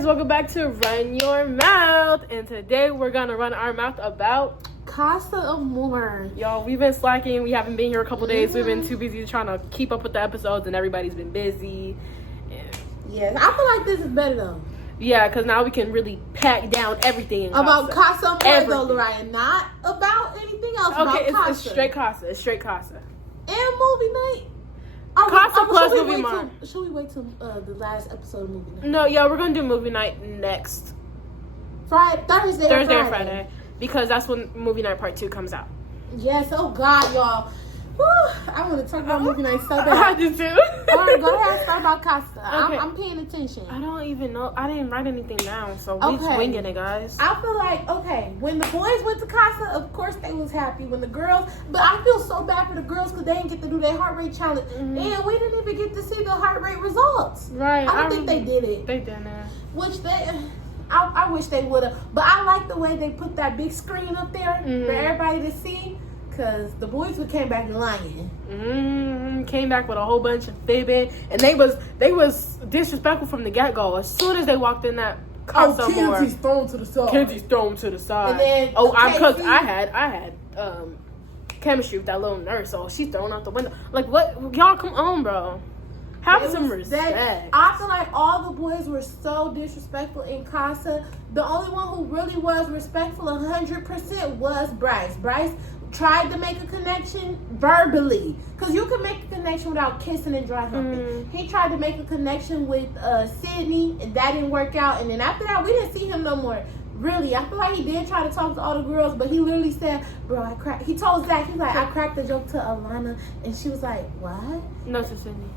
guys, welcome back to Run Your Mouth, and today we're gonna run our mouth about Casa, amor. Y'all, we've been slacking. We haven't been here a couple days. We've been too busy trying to keep up with the episodes, and everybody's been busy. Yes, I feel like this is better though. Yeah, because now we can really pack down everything in about Casa, amor, though, Everything. Lorraine, not about anything else. Okay, about it's straight Casa. It's straight Casa. And movie night. Casa plus movie night. Should we wait till the last episode of movie night? No, yeah, we're gonna do movie night next Thursday or Friday, because that's when movie night part 2 comes out. Yes, oh God, y'all. Whew, I want to talk about movie night so bad. I do too. All right, go ahead, start about Casa. Okay. I'm paying attention. I don't even know. I didn't write anything down, so we just winging it, guys. I feel like, okay, when the boys went to Casa, of course they was happy. When the girls, but I feel so bad for the girls because they didn't get to do their heart rate challenge. And we didn't even get to see the heart rate results. Right. I don't think they did it. They didn't. Which I wish they would have. But I like the way they put that big screen up there for everybody to see. Because the boys came back lying. Came back with a whole bunch of fibbing, and they was disrespectful from the get go. As soon as they walked in that Casa, Kenzie's thrown to the side. Kenzie's thrown to the side. And then I'm cooked. I had chemistry with that little nurse, so she's thrown out the window. Like, what? Y'all, come on, bro. Have some respect. I feel like all the boys were so disrespectful in Casa. The only one who really was respectful 100% was Bryce. Bryce tried to make a connection verbally, because you can make a connection without kissing and dry humping. He tried to make a connection with Sydney, and that didn't work out. And then after that, we didn't see him no more. Really, I feel like he did try to talk to all the girls, but he literally said, "Bro, I cracked." He told Zach, he's like, "I cracked the joke to Alana," and she was like, "What?" No, to Sydney.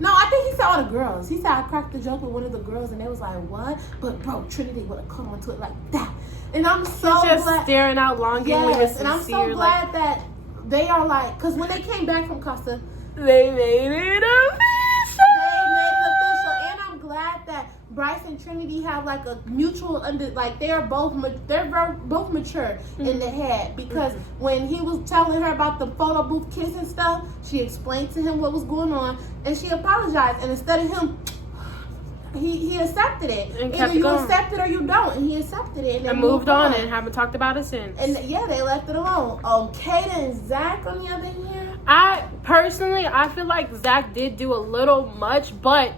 No, I think he said all the girls. He said, "I cracked the joke with one of the girls," and they was like, "What?" But bro, Trinity would have come onto it like that. And I'm so just glad. staring out longingly. Yes, and I'm so glad that they are like, because when they came back from Casa, they made it official. And I'm glad that Bryce and Trinity have like a mutual they're both mature in the head, because when he was telling her about the photo booth kiss and stuff, she explained to him what was going on, and she apologized, and instead of him, he accepted it. And either you accept it or you don't, and he accepted it and moved on and haven't talked about it since. And yeah, they left it alone. Kata and Zach on the other hand, I feel like Zach did do a little much, but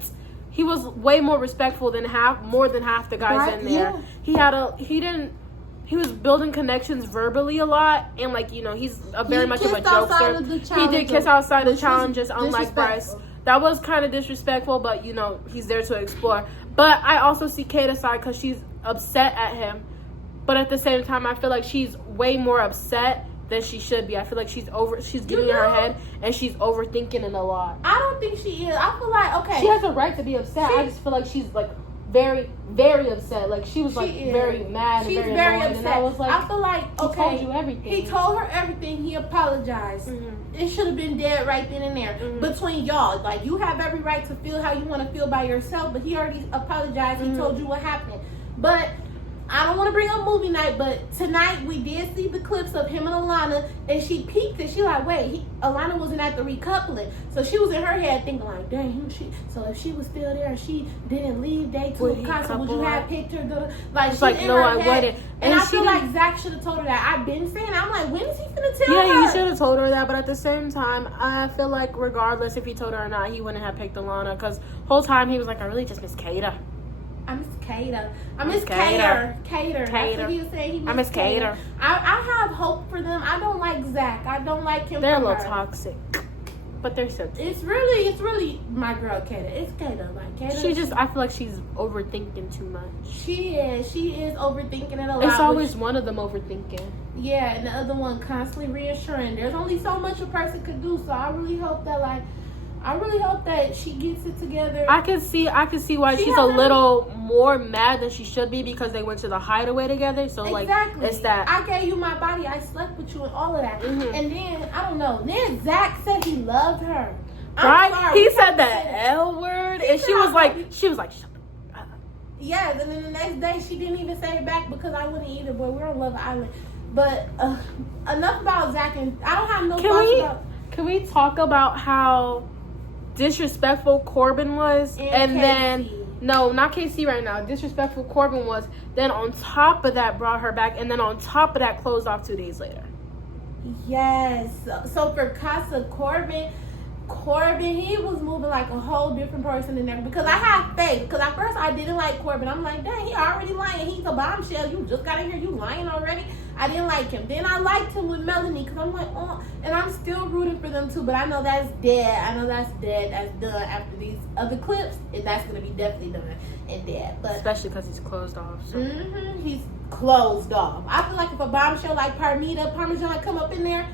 he was way more respectful than more than half the guys in there. Yeah. He was building connections verbally a lot, and he's very much of a jokester. He did kiss outside the challenges, unlike Bryce. That was kind of disrespectful, but he's there to explore. But I also see Kata's side, because she's upset at him, but at the same time I feel like she's way more upset than she should be. I feel like she's getting in her head, and she's overthinking it a lot. I don't think she is. I feel like, she has a right to be upset. I just feel like she's very, very upset. Like, she was very mad. She's and very annoyed, upset. And I was like, I feel like, he told you everything. He told her everything. He apologized. It should have been dead right then and there between y'all. Like, you have every right to feel how you want to feel by yourself, but he already apologized. He told you what happened. But I don't want to bring up movie night, but tonight we did see the clips of him and Alana, and she peeked and she like, wait, Alana wasn't at the recoupling. So she was in her head thinking like, dang, so if she was still there and she didn't leave day 2 of Casa, would you have picked her? Like, she's in her head. Wouldn't. And I feel like Zach should have told her that. I've been saying, I'm like, when is he gonna tell her? Yeah, he should have told her that, but at the same time, I feel like regardless if he told her or not, he wouldn't have picked Alana, because whole time he was like, I really just miss Kata. I miss Cater. I miss Cater. That's what he was saying. I miss Cater. I have hope for them. I don't like Zach. I don't like him. They're a little toxic, but they're so. It's really my girl Cater. It's Cater. Like Cater. I feel like she's overthinking too much. She is overthinking it a lot. It's always one of them overthinking. Yeah, and the other one constantly reassuring. There's only so much a person could do. So I really hope that she gets it together. I can see why she's a little more mad than she should be, because they went to the hideaway together. So exactly. It's that I gave you my body, I slept with you, and all of that. And then I don't know. Then Zach said he loved her. Right? He said the L word, and she was like, shut up. Yes, and then the next day she didn't even say it back, because I wouldn't either. But we're on Love Island. But enough about Zach, and I don't have no thoughts about. Can we talk about how disrespectful Corbin was, and then No, not KC right now. Disrespectful Corbin was. Then on top of that, brought her back. And then on top of that, closed off 2 days later. Yes. So for Casa, Corbin, he was moving like a whole different person than ever. Because I had faith. Because at first I didn't like Corbin. I'm like, dang, he already lying. He's a bombshell. You just got in here. You lying already. I didn't like him. Then I liked him with Melanie. Because I'm like, oh. And I'm still rooting for them too. But I know that's dead. That's done after these other clips. And that's going to be definitely done and dead. But especially because he's closed off. So. He's closed off. I feel like if a bombshell like Parmesan come up in there,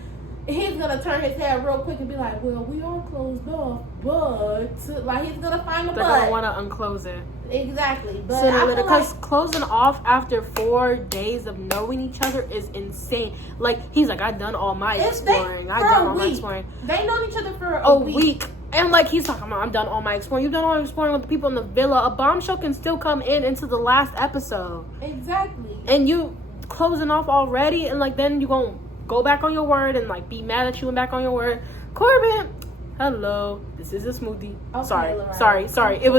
he's gonna turn his head real quick and be like, well, we are closed off, but like he's gonna find a they're gonna want to unclose it. Exactly. But so because closing off after 4 days of knowing each other is insane. Like he's like, I've done all my exploring. They know each other for a week. And like he's talking about, I'm done all my exploring. You've done all my exploring with the people in the villa. A bombshell can still come into the last episode. Exactly. And you closing off already, and like then you gonna go back on your word and like be mad that you went back on your word. Corbin, hello, this is a smoothie. Okay, sorry. It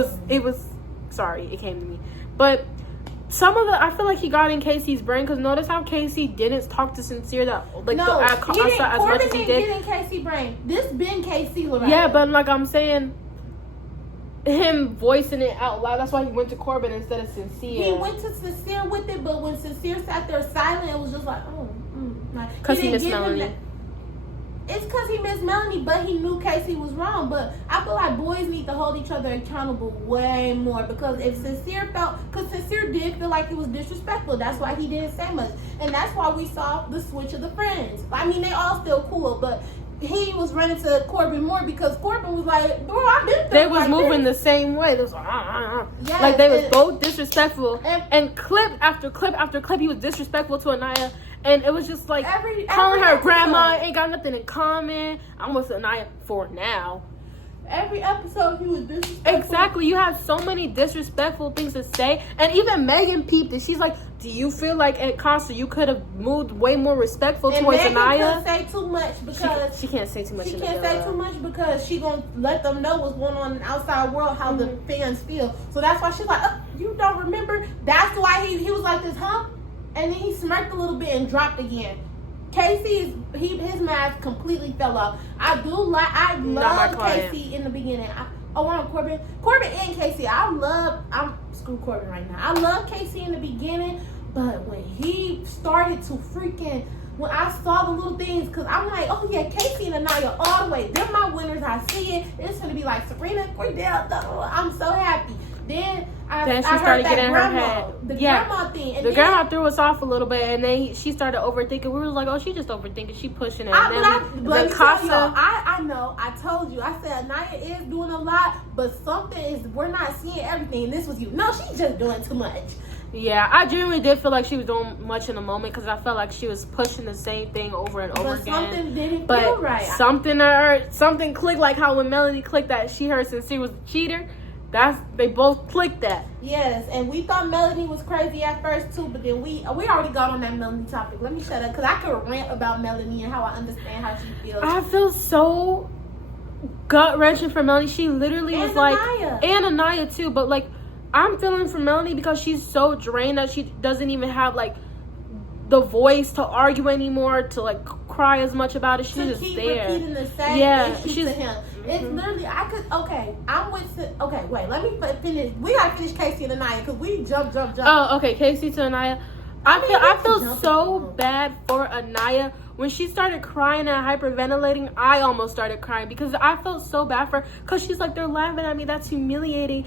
was sorry. It came to me, but some of I feel like he got in Casey's brain because notice how Casey didn't talk to Sincere as much as he did. Get in Casey's brain. This been Casey, Loretta. Yeah, but like I'm saying, him voicing it out loud. That's why he went to Corbin instead of Sincere. He went to Sincere with it, but when Sincere sat there silent, it was just like, because he missed Melanie. It's because he missed Melanie, but he knew Casey was wrong. But I feel like boys need to hold each other accountable way more because if Sincere because Sincere did feel like it was disrespectful. That's why he didn't say much, and that's why we saw the switch of the friends. I mean, they all still cool, but he was running to Corbin more because Corbin was like, bro, I've been they was like moving the same way. They was like, yes, like they was both disrespectful. And clip after clip after clip, he was disrespectful to Anaya. And it was just like calling her grandma, ain't got nothing in common. I'm with Anaya for now. Every episode he was disrespectful. Exactly. You have so many disrespectful things to say. And even Megan peeped it. She's like, do you feel like at Casa you could have moved way more respectful towards Megan Anaya? Can't say too much because she can't say too much. She can't say too much because she gonna let them know what's going on in the outside world, how the fans feel. So that's why she's like, you don't remember? That's why he was like this, huh? And then he smirked a little bit and dropped again. Casey's his mask completely fell off. I love Casey in the beginning. We're on Corbin and Casey. I'm screw Corbin right now. I love Casey in the beginning, but when he started to when I saw the little things, because I'm like, oh yeah, Casey and Anaya all the way. They're my winners. I see it. It's gonna be like Serena Cordell. I'm so happy. Then she started getting her head. Grandma thing. And grandma threw us off a little bit, and then she started overthinking. We were like, oh, she just overthinking. She pushing it. But Casa. I know. I told you. I said Anaya is doing a lot, but we're not seeing everything. This was you. No, she's just doing too much. Yeah, I genuinely did feel like she was doing much in the moment because I felt like she was pushing the same thing over and over again. Something didn't feel right. Something clicked, like how when Melanie clicked that she heard Sincere was a cheater. They both clicked that. Yes, and we thought Melanie was crazy at first too, but then we already got on that Melanie topic. Let me shut up because I could rant about Melanie and how I understand how she feels. I feel so gut wrenching for Melanie. She literally was like, and Anaya too, but like I'm feeling for Melanie because she's so drained that she doesn't even have like the voice to argue anymore, to like cry as much about it. She's just there. Repeating the same issue to him. It's literally, wait, let me finish. We gotta finish Casey and Anaya because we jump. Oh, okay, Casey to Anaya. I feel so bad for Anaya. When she started crying and hyperventilating, I almost started crying because I felt so bad for her because she's like, they're laughing at me. That's humiliating.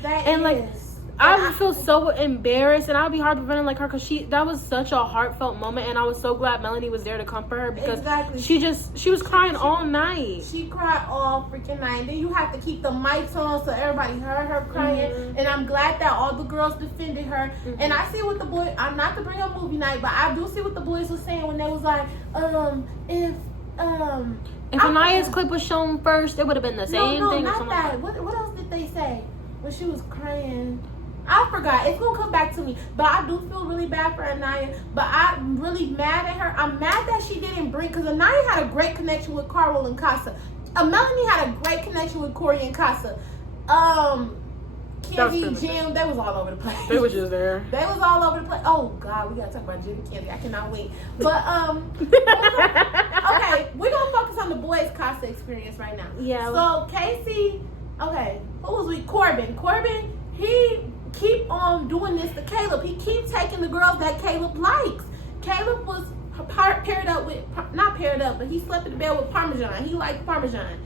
I feel so embarrassed, and I'll be hyperventilating like her because that was such a heartfelt moment, and I was so glad Melanie was there to comfort her because she was crying all night. She cried all freaking night. Then you have to keep the mics on so everybody heard her crying, and I'm glad that all the girls defended her. And I see what the boys. I'm not to bring up movie night, but I do see what the boys were saying when they was like, if Anaya's clip was shown first, it would have been the same thing. No, not that. What else did they say when she was crying? I forgot. It's gonna come back to me. But I do feel really bad for Anaya. But I'm really mad at her. I'm mad that she didn't because Anaya had a great connection with Carl and Casa. Melanie had a great connection with Corey and Casa. Kenzie, Jim, they was all over the place. They was just there. They was all over the place. Oh God, we gotta talk about Jim and Kenzie. I cannot wait. But okay, we're gonna focus on the boys' casa experience right now. Yeah. So Casey, okay, who was we? Corbin, he keep on doing this to Caleb. He keeps taking the girls that Caleb likes. Caleb was not paired up, but he slept in the bed with Parmesan. He liked Parmesan.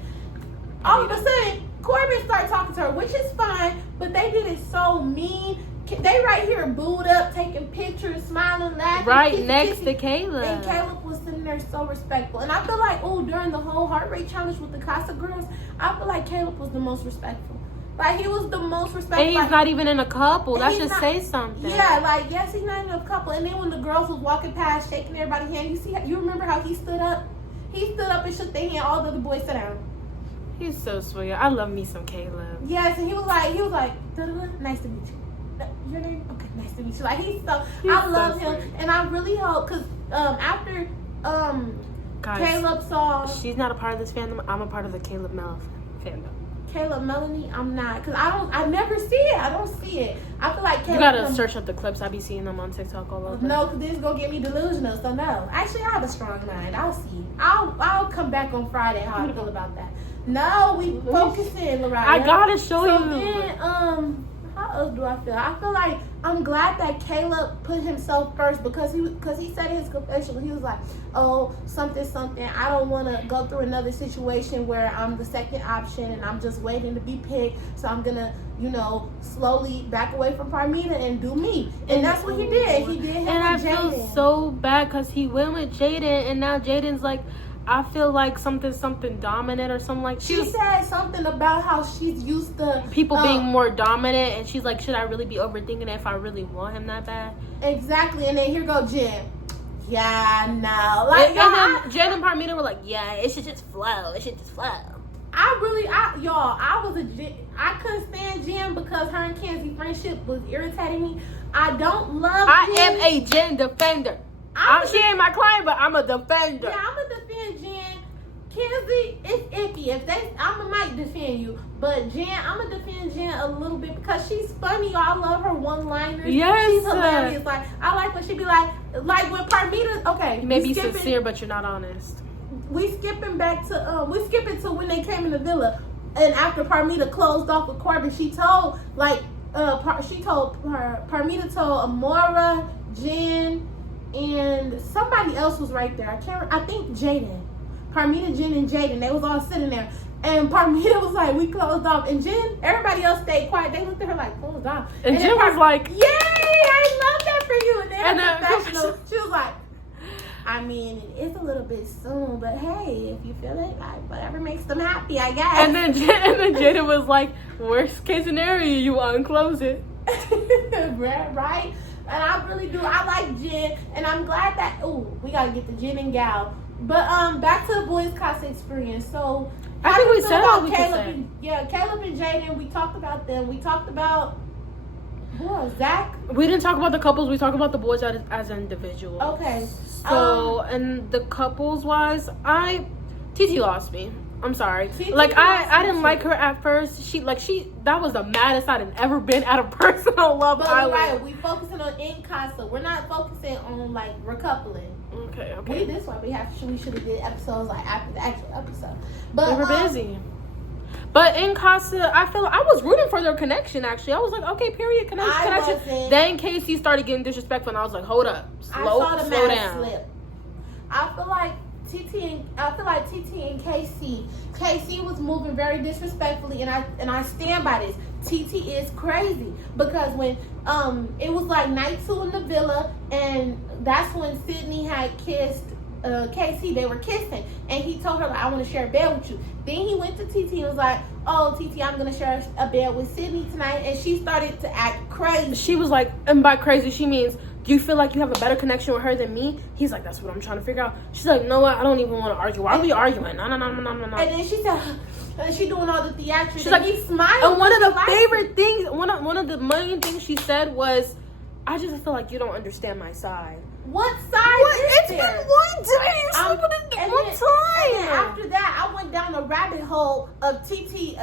All of a sudden, Corbin started talking to her, which is fine, but they did it so mean. They right here booed up, taking pictures, smiling, laughing. Right next to Caleb. And Caleb was sitting there so respectful. And I feel like, during the whole heart rate challenge with the Casa girls, I feel like Caleb was the most respectful. Like, he was the most respectful. And he's not even in a couple. That should say something. Yeah, like, yes, he's not in a couple. And then when the girls was walking past, shaking everybody's hand, you remember how he stood up? He stood up and shook their hand. All the other boys sat down. He's so sweet. I love me some Caleb. Yes, and he was like, da-da-da, nice to meet you. Your name? Okay, nice to meet you. Like, I love him. Sweet. And I really hope, because after Guys, Caleb saw... She's not a part of this fandom. I'm a part of the Caleb Mel fandom. Caleb Melanie, I'm not, because I never see it. I don't see it. I feel like Caleb... You gotta search up the clips. I be seeing them on TikTok all over. No, because this is gonna get me delusional, so no. Actually, I have a strong mind. I'll see. I'll come back on Friday how I feel about that. No, we focusing, Loretta. I gotta show you. So then, how else do I feel? I feel like I'm glad that Caleb put himself first, because he said in his confession, he was like, oh, something, I don't want to go through another situation where I'm the second option and I'm just waiting to be picked, so I'm gonna, slowly back away from Parmita and do me. And that's what he did. He did him and with I feel Jaden. so bad because he went with Jaden, and now Jaden's like, I feel like something dominant or something like. She said something about how she's used to people being more dominant, and she's like, should I really be overthinking it if I really want him that bad? Exactly. And then here go Jen. Yeah, no. Like, and then Jen and Parmita were like, yeah, it should just flow. I couldn't stand Jen because her and Kenzie friendship was irritating me. I don't love Jen. I am a Jen defender. She ain't my client, but I'm a defender. Yeah, I'm gonna defend Jen. Kenzie, it's iffy. I might defend you, but Jen, I'm gonna defend Jen a little bit because she's funny. Y'all. I love her one-liners. Yes, she's hilarious. Like, I like when she be like when Parmita. Okay, you may be sincere, but you're not honest. We skipping to when they came in the villa, and after Parmita closed off with Corbin, she told Parmita told Amora, Jen, and somebody else was right there. I think Jaden. Parmita, Jen, and Jaden. They was all sitting there. And Parmita was like, we closed off. And Jen, everybody else stayed quiet. They looked at her like, closed off. And Jen was like, yay, I love that for you. And then professional, she was like, I mean, it's a little bit soon, but hey, if you feel it, like, whatever makes them happy, I guess. And then Jaden was like, worst case scenario, you unclose it. Right? And I really do. I like Jen, and I'm glad that we gotta get the Jen and Gal. But back to the boys' casa experience. So I think we said all we could say. Caleb and Jaden. We talked about them. We talked about Zach. We didn't talk about the couples. We talked about the boys as individuals. Okay. So and the couples wise, TT lost me. I'm sorry. TT I didn't like her at first. That was the maddest I'd ever been at a personal Love Island. Right, we focusing on in casa. We're not focusing on recoupling. Okay. This why we should have did episodes after the actual episode. But we were busy. But in casa, I was rooting for their connection. Actually, I was like, okay, period, connection. Then Casey started getting disrespectful, and I was like, hold up, slow down. Slip. I feel like TT and Casey was moving very disrespectfully, and I stand by this. TT is crazy because when it was like night 2 in the villa, and that's when Sydney had kissed Casey. They were kissing, and he told her, I want to share a bed with you. Then he went to TT and was like, oh, TT, I'm gonna share a bed with Sydney tonight, and she started to act crazy. She was like, and by crazy she means, do you feel like you have a better connection with her than me? He's like, that's what I'm trying to figure out. She's like, no, I don't even want to argue. Why are we arguing? No. And then she said, and she doing all the theatrics. She's like, he's smiling. And one of the favorite things, one of the main things she said was, I just feel like you don't understand my side. What side is there? It's been one day. You sleeping in one time. And then after that, I went down a rabbit hole of TT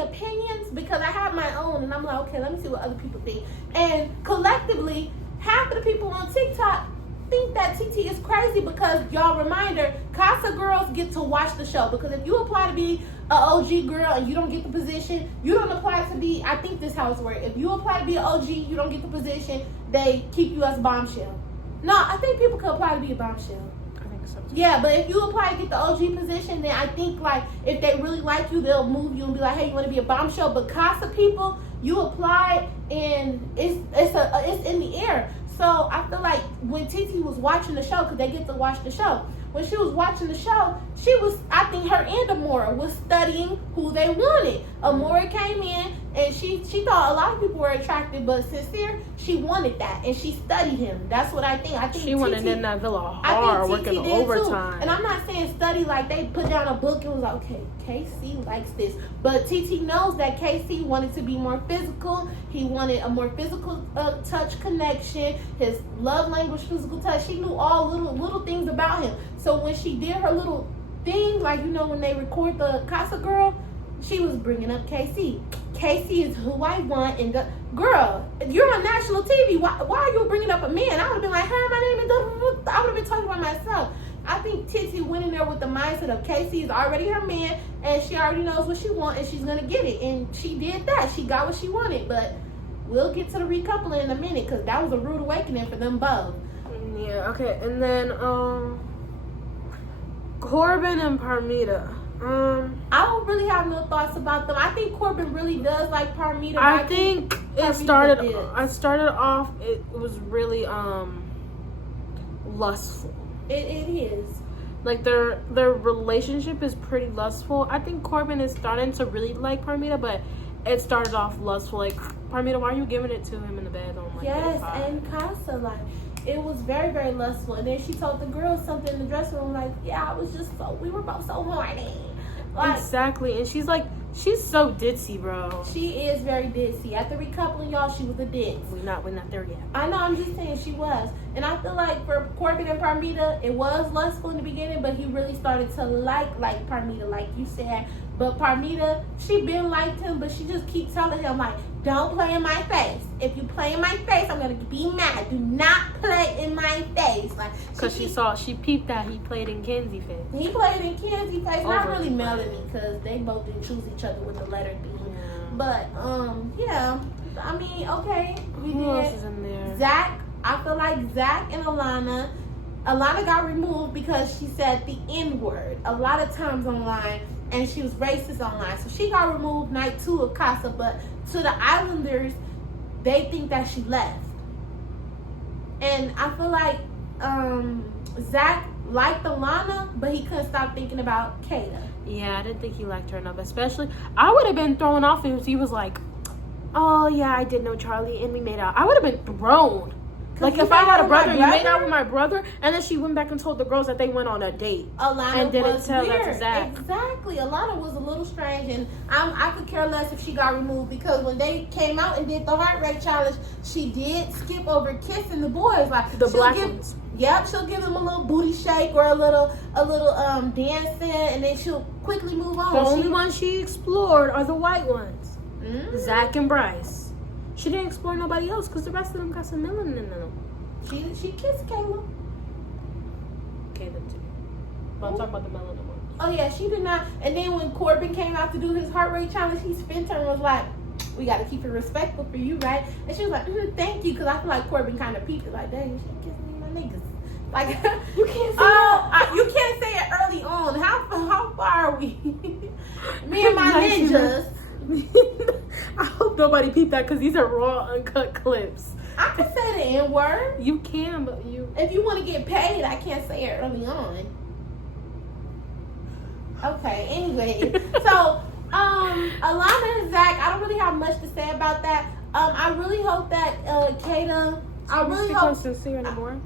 opinions because I have my own, and I'm like, okay, let me see what other people think. And collectively, half of the people on TikTok think that TT is crazy because, y'all, reminder, Casa girls get to watch the show, because if you apply to be an OG girl and you don't get the position, you don't apply to be, I think this how it's works. If you apply to be an OG, you don't get the position, they keep you as a bombshell. No, I think people could apply to be a bombshell. I think so. Yeah, but if you apply to get the OG position, then I think, like, if they really like you, they'll move you and be like, hey, you want to be a bombshell? But Casa people, you apply and it's in the air. So I feel like when TT was watching the show, because they get to watch the show, when she was watching the show, she was, I think her and Amor was studying who they wanted. Amor came in and she thought a lot of people were attractive, but Sincere, she wanted that and she studied him. That's what I think. I think she wanted in that villa hard, working overtime. Too. And I'm not saying study like they put down a book and was like, okay, KC likes this. But TT knows that KC wanted to be more physical. He wanted a more physical touch connection. His love language, physical touch. She knew all little things about him. So when she did her little thing, like, you know, when they record the Casa Girl, she was bringing up KC. KC is who I want. And girl, you're on national TV. Why are you bringing up a man? I would have been like, hey, my name is. I would have been talking about myself. I think Titsy went in there with the mindset of KC is already her man, and she already knows what she wants, and she's gonna get it. And she did that. She got what she wanted. But we'll get to the recoupling in a minute, because that was a rude awakening for them both. Yeah. Okay. And then Corbin and Parmita. I don't really have no thoughts about them. I think Corbin really does like Parmita. I think it started. I started off. It was really lustful. It is. Like their relationship is pretty lustful. I think Corbin is starting to really like Parmita, but it started off lustful. Like, Parmita, why are you giving it to him in the bed on, like, yes, and Casa, like, it was very, very lustful. And then she told the girls something in the dressing room, like, yeah, I was just we were both so horny. Like, exactly. And she's like, she's so ditzy, bro. She is very ditzy. At the recoupling, y'all, she was a ditz. We're not there yet. I know, I'm just saying she was. And I feel like for Corbin and Parmita, it was lustful in the beginning, but he really started to like Parmita, like you said. But Parmita, she been liked him, but she just keep telling him, like, don't play in my face. If you play in my face, I'm going to be mad. Do not play in my face. Like, because she peeped that he played in Kenzie's face. He played in Kenzie's face. Not really Melanie, because they both didn't choose each other with the letter D. Yeah. But, yeah. I mean, okay. Who else is in there? Zach. I feel like Zach and Alana got removed because she said the N-word a lot of times online. And she was racist online. So she got removed night 2 of Casa. But to the Islanders, they think that she left. And I feel like Zach liked Alana, but he couldn't stop thinking about Kata. Yeah, I didn't think he liked her enough. Especially, I would have been thrown off if he was like, oh, yeah, I did know Charlie and we made out. I would have been thrown. Like, if I had a brother, you made out with my brother, and then she went back and told the girls that they went on a date. Alana and didn't was tell weird. that to Zach. Exactly. Alana was a little strange, and I could care less if she got removed, because when they came out and did the heart rate challenge, she did skip over kissing the boys. Like, the black ones. Yep, she'll give them a little booty shake or a little dancing, and then she'll quickly move on. The only ones she explored are the white ones. Zach and Bryce. She didn't explore nobody else because the rest of them got some melanin in them. She kissed Kayla. Kayla too. But I'm talking about the melanin ones. Oh yeah, she did not. And then when Corbin came out to do his heart rate challenge, he spent her and was like, we got to keep it respectful for you, right? And she was like, thank you, because I feel like Corbin kind of peeped it, like, dang, she kissed me, my niggas. Like, you can't say you can't say it early on. How far are we? Me and my ninjas. I hope nobody peeped that, because these are raw, uncut clips. I can say the N-word. You can, but if you want to get paid, I can't say it early on. Okay, anyway. So, Alana and Zach, I don't really have much to say about that. I really hope that Kata, I really hope Sincere and Amor.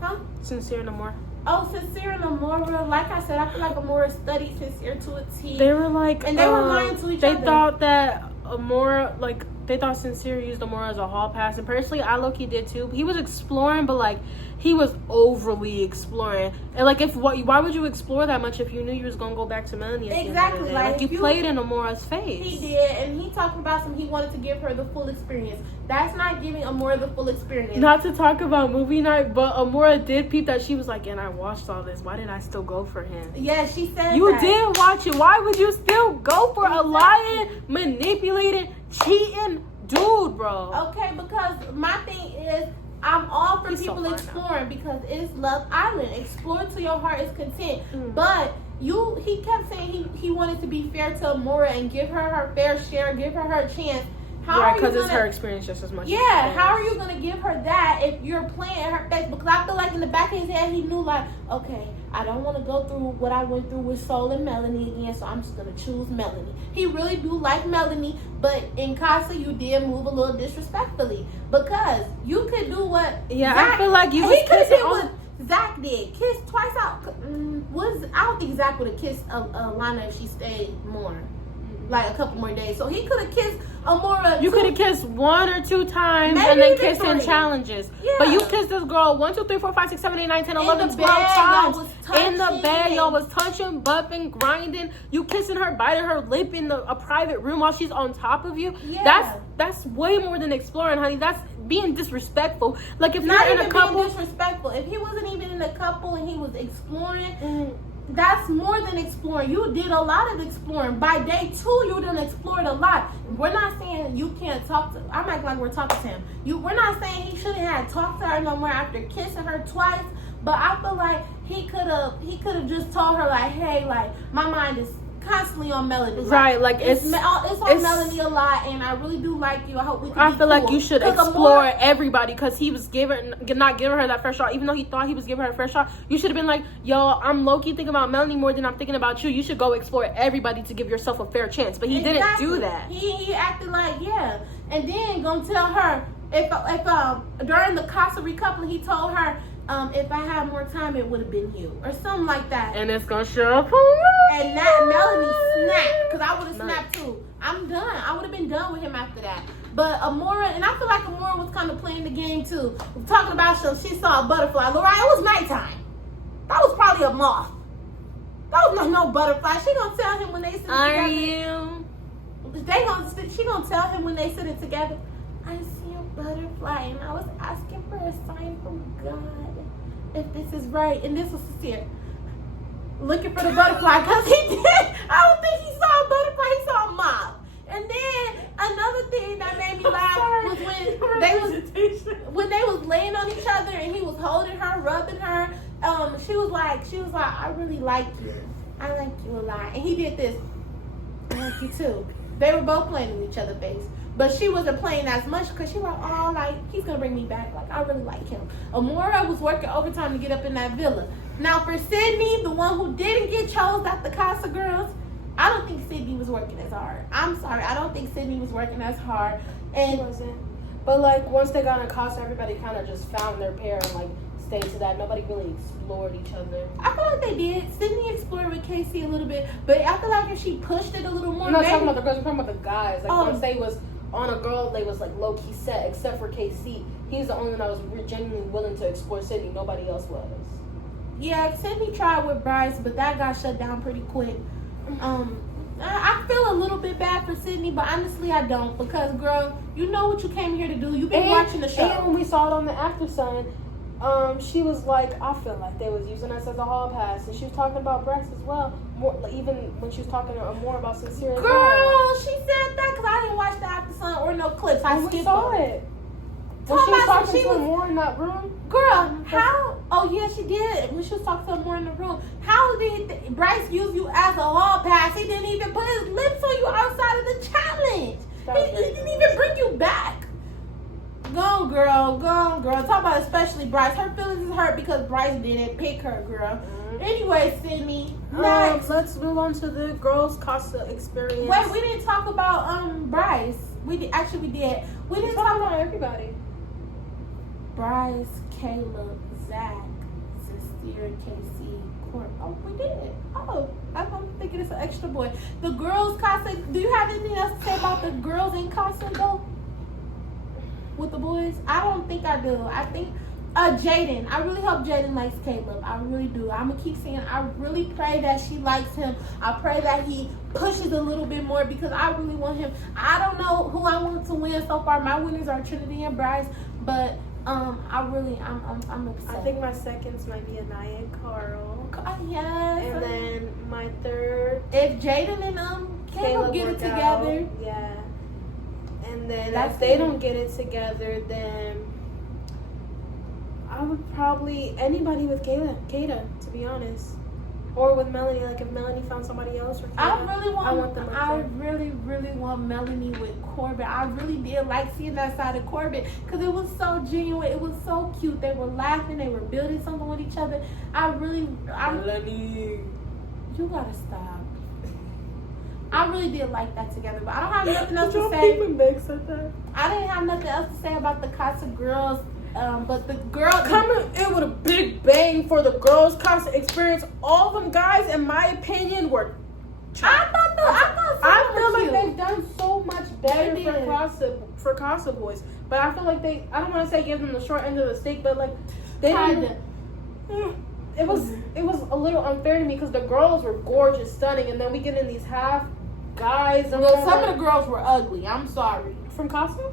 Huh? Sincere and Amor. Oh, Sincere and Amor, like I said, I feel like Amor studied Sincere to a T. They were like, and they were lying to each other. They thought that Amor, like, they thought Sincere used Amor as a hall pass, and personally, I low-key did too. He was exploring, but like he was overly exploring, and like why would you explore that much if you knew you was gonna go back to Melanie? Exactly, like you played in Amor's face. He did, and he talked about he wanted to give her the full experience. That's not giving Amor the full experience. Not to talk about movie night, but Amora did peep that she was like, and I watched all this. Why did I still go for him? Yeah, she said you that. did watch it. Why would you still go for a lying, manipulating, cheating dude, bro? Okay, because my thing is, I'm all for people exploring because it's Love Island. Explore till your heart is content. But he kept saying he wanted to be fair to Amora and give her her fair share, give her chance. Right, because it's her experience just as much. Yeah, how are you going to give her that if you're playing in her face? Because I feel like in the back of his head, he knew like, okay, I don't want to go through what I went through with Soul and Melanie again, so I'm just going to choose Melanie. He really do like Melanie, but in Casa, you did move a little disrespectfully because you could do what Zach, I feel like you was kissing what Zach did. Kiss twice out. I don't think Zach would have kissed Alana if she stayed more. Like a couple more days. So he could have kissed Amora. You could have kissed 1 or 2 times and then kissed in challenges. Yeah. But you kissed this girl 1, 2, 3, 4, 5, 6, 7, 8, 9, 10, 11, 12 times. In the bed, y'all was touching, bumping, grinding. You kissing her, biting her lip in a private room while she's on top of you. Yeah. That's way more than exploring, honey. That's being disrespectful. Like if not you're in a couple, being disrespectful. If he wasn't even in a couple and he was exploring. That's more than exploring. You did a lot of exploring. By day 2, you done explored a lot. We're not saying you can't talk to. I'm acting like we're talking to him. We're not saying he shouldn't have talked to her no more after kissing her twice. But I feel like he could have just told her like, hey, like my mind is constantly on Melanie. Right, like it's on Melanie a lot, and I really do like you. I hope we can I feel like you should explore everybody because he was not giving her that first shot. Even though he thought he was giving her a first shot, you should have been like, yo, I'm low-key thinking about Melanie more than I'm thinking about you. You should go explore everybody to give yourself a fair chance. But he didn't do that. He acted like, yeah. And then gonna tell her if during the casa recoupling, he told her, if I had more time, it would have been you. Or something like that. And it's going to show up. And that Melanie snapped. Because I would have snapped too. I'm done. I would have been done with him after that. But Amora, and I feel like Amora was kind of playing the game too. We're talking about she saw a butterfly. Lorraine, it was nighttime. That was probably a moth. That was no butterfly. She going to tell him when they sit together. Are you? She going to tell him when they sit it together. I see a butterfly and I was asking for a sign from God. If this is right, and this was Sincere looking for the butterfly because he did. I don't think he saw a butterfly, he saw a moth. And then another thing that made me laugh was when they was laying on each other and he was holding her, rubbing her. She was like, I really like you. I like you a lot. And he did this. I like you too. They were both playing in each other's face. But she wasn't playing as much because she was like, oh, like, he's going to bring me back. Like, I really like him. Amora was working overtime to get up in that villa. Now, for Sydney, the one who didn't get chose at the Casa Girls, I don't think Sydney was working as hard. I'm sorry. I don't think Sydney was working as hard. And she wasn't. But, like, once they got in Casa, everybody kind of just found their pair and, like, stayed to that. Nobody really explored each other. I feel like they did. Sydney explored with Casey a little bit. But I feel like if she pushed it a little more. I'm not talking about the girls. I'm talking about the guys. Like, once they was on a girl, they was like low-key set, except for KC. He's the only one that was genuinely willing to explore Sydney. Nobody else was. Yeah, Sydney tried with Bryce, but that got shut down pretty quick. I feel a little bit bad for Sydney, but honestly I don't, because girl, you know what you came here to do. You've been watching the show. And when we saw it on the After Sun, she was like, I feel like they was using us as a hall pass, and she was talking about Bryce as well. More, even when she was talking to her more about Sincere. Girl, she said that because I didn't watch the After Sun or no clips. We saw it. When she was talking to her more in that room. Girl, how? Oh yeah, she did. When she was talking to her more in the room, how did Bryce use you as a hall pass? He didn't even put his lips on you outside of the challenge. He didn't even bring you back. Go on, girl. Talk about especially Bryce. Her feelings is hurt because Bryce didn't pick her, girl. Anyway, Sydney, next. Let's move on to the girls' Casa experience. Wait, we didn't talk about Bryce. We did. We did. We didn't talk about everybody. Bryce, Caleb, Zach, Sincere, Casey, Court. Oh, we did. Oh, I'm thinking it's an extra boy. The girls' Casa. Do you have anything else to say about the girls in Casa though? with the boys? I don't think I do. I think Jaden. I really hope Jaden likes Caleb. I really do. I'm gonna keep saying I really pray that she likes him. I pray that he pushes a little bit more because I really want him. I don't know who I want to win so far. My winners are Trinity and Bryce, but I'm upset. I think my seconds might be Anaya and Carl. Yes. And then my third, if Jaden and Caleb get it together. Out, yeah. And then if they don't get it together, then I would probably anybody with Kata, to be honest, or with Melanie. Like if Melanie found somebody else for Kata, I really want Melanie with Corbin. I really did like seeing that side of Corbin because it was so genuine. It was so cute. They were laughing. They were building something with each other. Melanie, you gotta stop. I really did like that together, but I don't have nothing else to say. I didn't have nothing else to say about the Casa girls. But the girl coming in with a big bang for the girls' Casa experience. All them guys, in my opinion, were. I feel like they've done so much better for Casa boys, but I feel like I don't want to say give them the short end of the stick, but like they didn't. It was a little unfair to me because the girls were gorgeous, stunning, and then we get in these half guys. Well, some of the girls were ugly. I'm sorry. From Casa?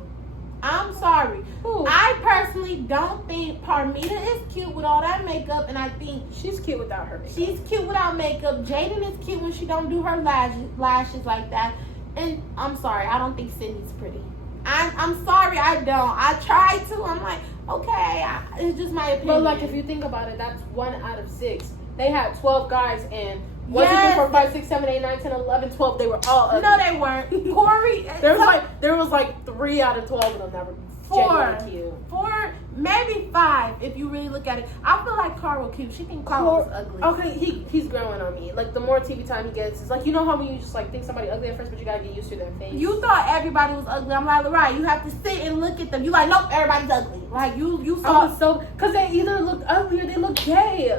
I'm sorry. Who? I personally don't think Parmita is cute with all that makeup, and I think she's cute without her makeup. She's cute without makeup. Jaden is cute when she don't do her lashes like that. And I'm sorry, I don't think Sydney's pretty. I'm sorry, I don't. I tried to. I'm like, okay, it's just my opinion. But like, if you think about it, that's 1 out of 6. They had 12 guys, and 1, 2, 3, 4, 5, 6, 7, 8, 9, 10, 11, 12. They were all ugly. No, they weren't. Corey. There was like 3 out of 12 of them that were genuinely cute. 4, maybe 5 if you really look at it. I feel like Carl was cute. She thinks Carl was ugly. Okay, he's growing on me. Like the more TV time he gets, it's like you know how when you just like think somebody ugly at first, but you gotta get used to their face. You thought everybody was ugly. I'm like, right. You have to sit and look at them. You like, nope, everybody's ugly. Like you saw. Because they either look ugly or they look gay.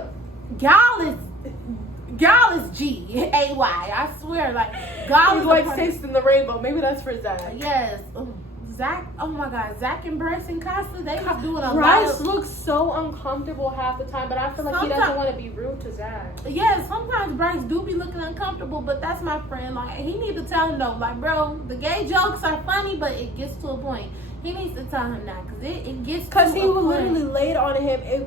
Y'all is G-A-Y. I swear, like God is like tasting the rainbow. Maybe that's for Zach. Yes. Zach, oh my God, Zach and Bryce and Casa, they was doing a lot. Bryce looks so uncomfortable half the time, but I feel like he doesn't want to be rude to Zach. Yeah, sometimes Bryce do be looking uncomfortable, but that's my friend. Like, he need to tell him though, like, bro, the gay jokes are funny, but it gets to a point. He needs to tell him that, because it gets to a point. Because he would literally laid on him, and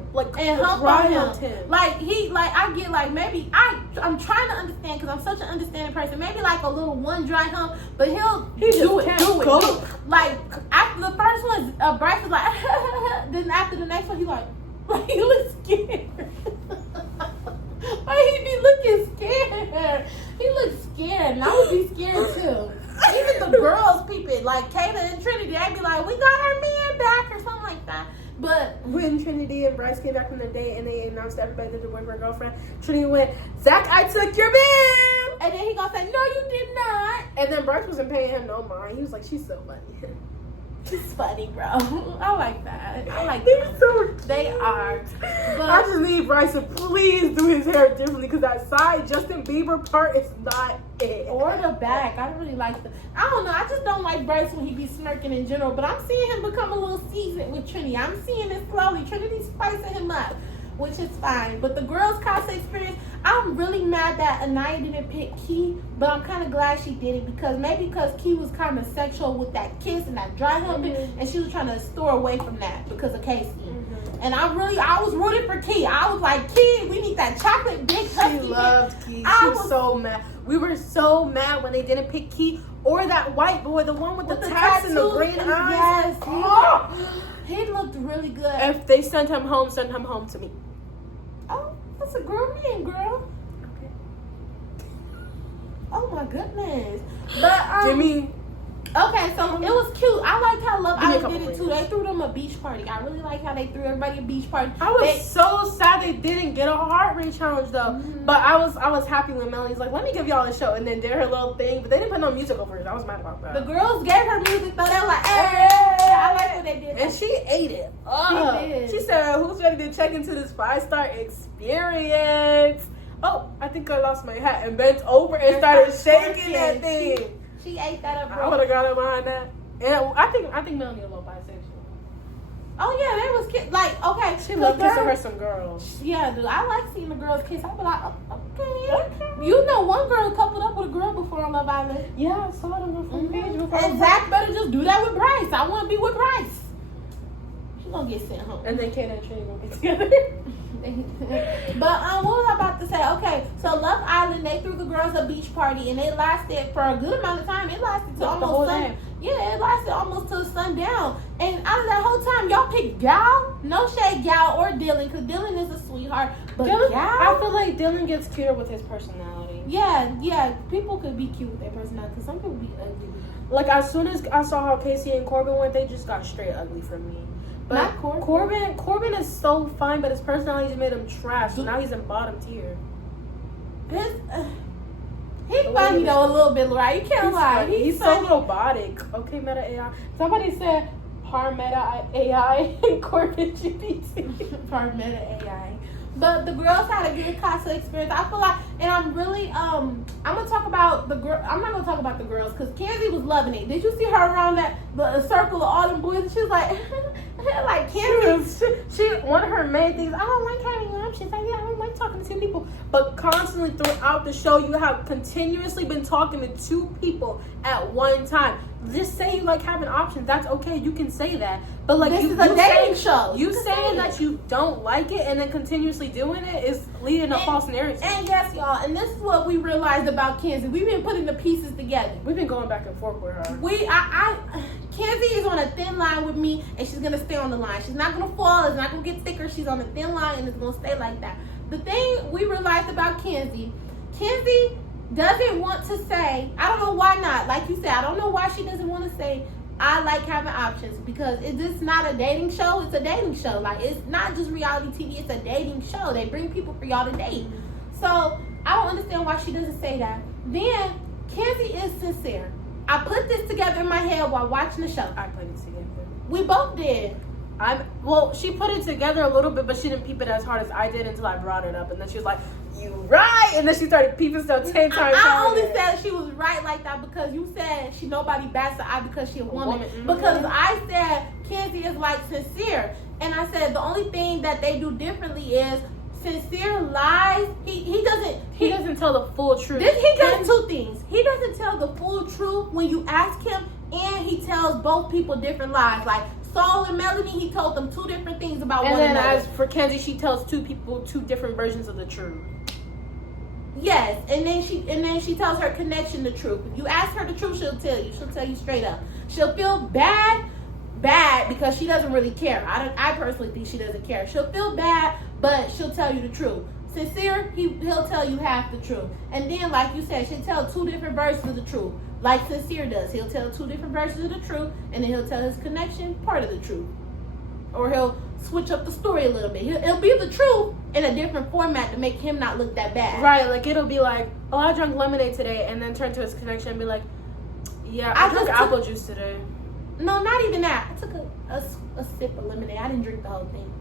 hump on him. Like, I get, like, maybe, I'm trying to understand, because I'm such an understanding person. Maybe, like, a little one dry hump, but he'll do it. Like, after the first one, Bryce was like, then after the next one, he looks scared. Like, he be looking scared. He looks scared, and I would be scared, too. Even the girls peeping, like Kayla and Trinity, they be like, we got our man back or something like that. But when Trinity and Bryce came back from their date and they announced to everybody that they're boyfriend or girlfriend, Trinity went, Zach, I took your man. And then he gonna say, no, you did not. And then Bryce wasn't paying him no mind. He was like, she's so funny. She's funny, bro. I like that. They're so cute. They are. But I just need Bryce to please do his hair differently because that side Justin Bieber part is not it. Or the back. I don't really like I don't know. I just don't like Bryce when he be smirking in general. But I'm seeing him become a little seasoned with Trinity. I'm seeing it slowly. Trinity's spicing him up, which is fine. But the girls' Casa experience, I'm really mad that Anaya didn't pick Key, but I'm kind of glad she did it because Key was kind of sexual with that kiss and that dry humping, and she was trying to store away from that because of Casey. And I was rooting for Key. I was like, Key, we need that chocolate big husky. She loved Key. She was so mad. We were so mad when they didn't pick Key or that white boy, the one with the tats and the green eyes. Yes. He looked really good. If they send him home to me. Oh, that's a girl man, girl. Okay. Oh my goodness. But Jimmy. Okay, so it was cute. I liked how Love Island did it too. They threw them a beach party. I really like how they threw everybody a beach party. I was so sad they didn't get a heart rate challenge though. But I was happy when Melanie's like, let me give y'all a show, and then did her little thing. But they didn't put no music over it. I was mad about that. The girls gave her music though. They were like, hey, I like what they did. And she ate it. She did. She said, who's ready to check into this 5-star experience? Oh, I think I lost my hat, and bent over and started shaking that thing. She ate that up, bro. I would have got her behind that. And I think Melanie a little bisexual. Oh yeah, they was kids. Like, okay, She loved kissing her some girls. Yeah, dude, I like seeing the girls kiss. I be like, okay. You know, one girl coupled up with a girl before on Love Island. Yeah, I saw it on the front page before. And Zach better just do that with Bryce. I want to be with Bryce. She gonna get sent home. And then Kate and Trinity gonna get together. But what was I about to say? Okay, so Love Island, they threw the girls a beach party, and it lasted for a good amount of time. It lasted till almost sun. Yeah, it lasted almost till sundown. And out of that whole time, y'all picked Gal. No shade, Gal or Dylan, because Dylan is a sweetheart. But Dylan, Gal, I feel like Dylan gets cuter with his personality. Yeah. People could be cute with their personality, because some people be ugly. Like, as soon as I saw how Casey and Corbin went, they just got straight ugly for me. But Not Corbin. Corbin is so fine, but his personality just made him trash. So now he's in bottom tier. He funny though a little bit, right? You can't lie. He's so robotic. Okay, Meta AI. Somebody said Par Meta AI and Corbin GPT. Par Meta AI. But the girls had a good casa experience. I feel like, and I'm really, I'm gonna talk about the girl. I'm not gonna talk about the girls because Kenzie was loving it. Did you see her around the circle of all them boys? And she was like, like Kenzie. She one of her main things. I don't like having options. I don't like talking to two people. But constantly throughout the show, you have continuously been talking to two people at one time. Just say you like having options. That's okay. You can say that. But like, this is a dating show. You saying that you don't like it and then continuously doing it is leading to false narratives. And yes, y'all, and this is what we realized about Kenzie. We've been putting the pieces together. We've been going back and forth with her. Kenzie is on a thin line with me, and she's gonna stay on the line. She's not gonna fall. It's not gonna get thicker. She's on a thin line, and it's gonna stay like that. The thing we realized about Kenzie doesn't want to say, I don't know why not. Like you said, I don't know why she doesn't want to say, I like having options, because it's just not a dating show. It's a dating show. Like, it's not just reality TV. It's a dating show. They bring people for y'all to date. So I don't understand why she doesn't say that. Then Kenzie is sincere. I put this together in my head while watching the show. I put it together. We both did. She put it together a little bit, but she didn't peep it as hard as I did until I brought it up, and then she was like, "You right," and then she started peeping stuff 10 times. I only said she was right like that because you said nobody bats the eye because she a woman. Mm-hmm. Because I said Kenzie is like sincere, and I said the only thing that they do differently is sincere lies. He doesn't tell the full truth. He does two things. He doesn't tell the full truth when you ask him, and he tells both people different lies. Like Saul and Melanie, he told them two different things about one another. And then as for Kenzie, she tells two people two different versions of the truth. Yes, and then she tells her connection the truth. If you ask her the truth, she'll tell you. She'll tell you straight up. She'll feel bad because she doesn't really care. I personally think she doesn't care. She'll feel bad, but she'll tell you the truth. Sincere, he'll tell you half the truth. And then, like you said, she'll tell two different versions of the truth. Like Sincere does. He'll tell two different versions of the truth, and then he'll tell his connection part of the truth. Or he'll switch up the story a little bit. It'll be the truth in a different format to make him not look that bad. Right, like it'll be like, oh, I drank lemonade today, and then turn to his connection and be like, yeah, I drank apple juice today. No, not even that. I took a sip of lemonade. I didn't drink the whole thing.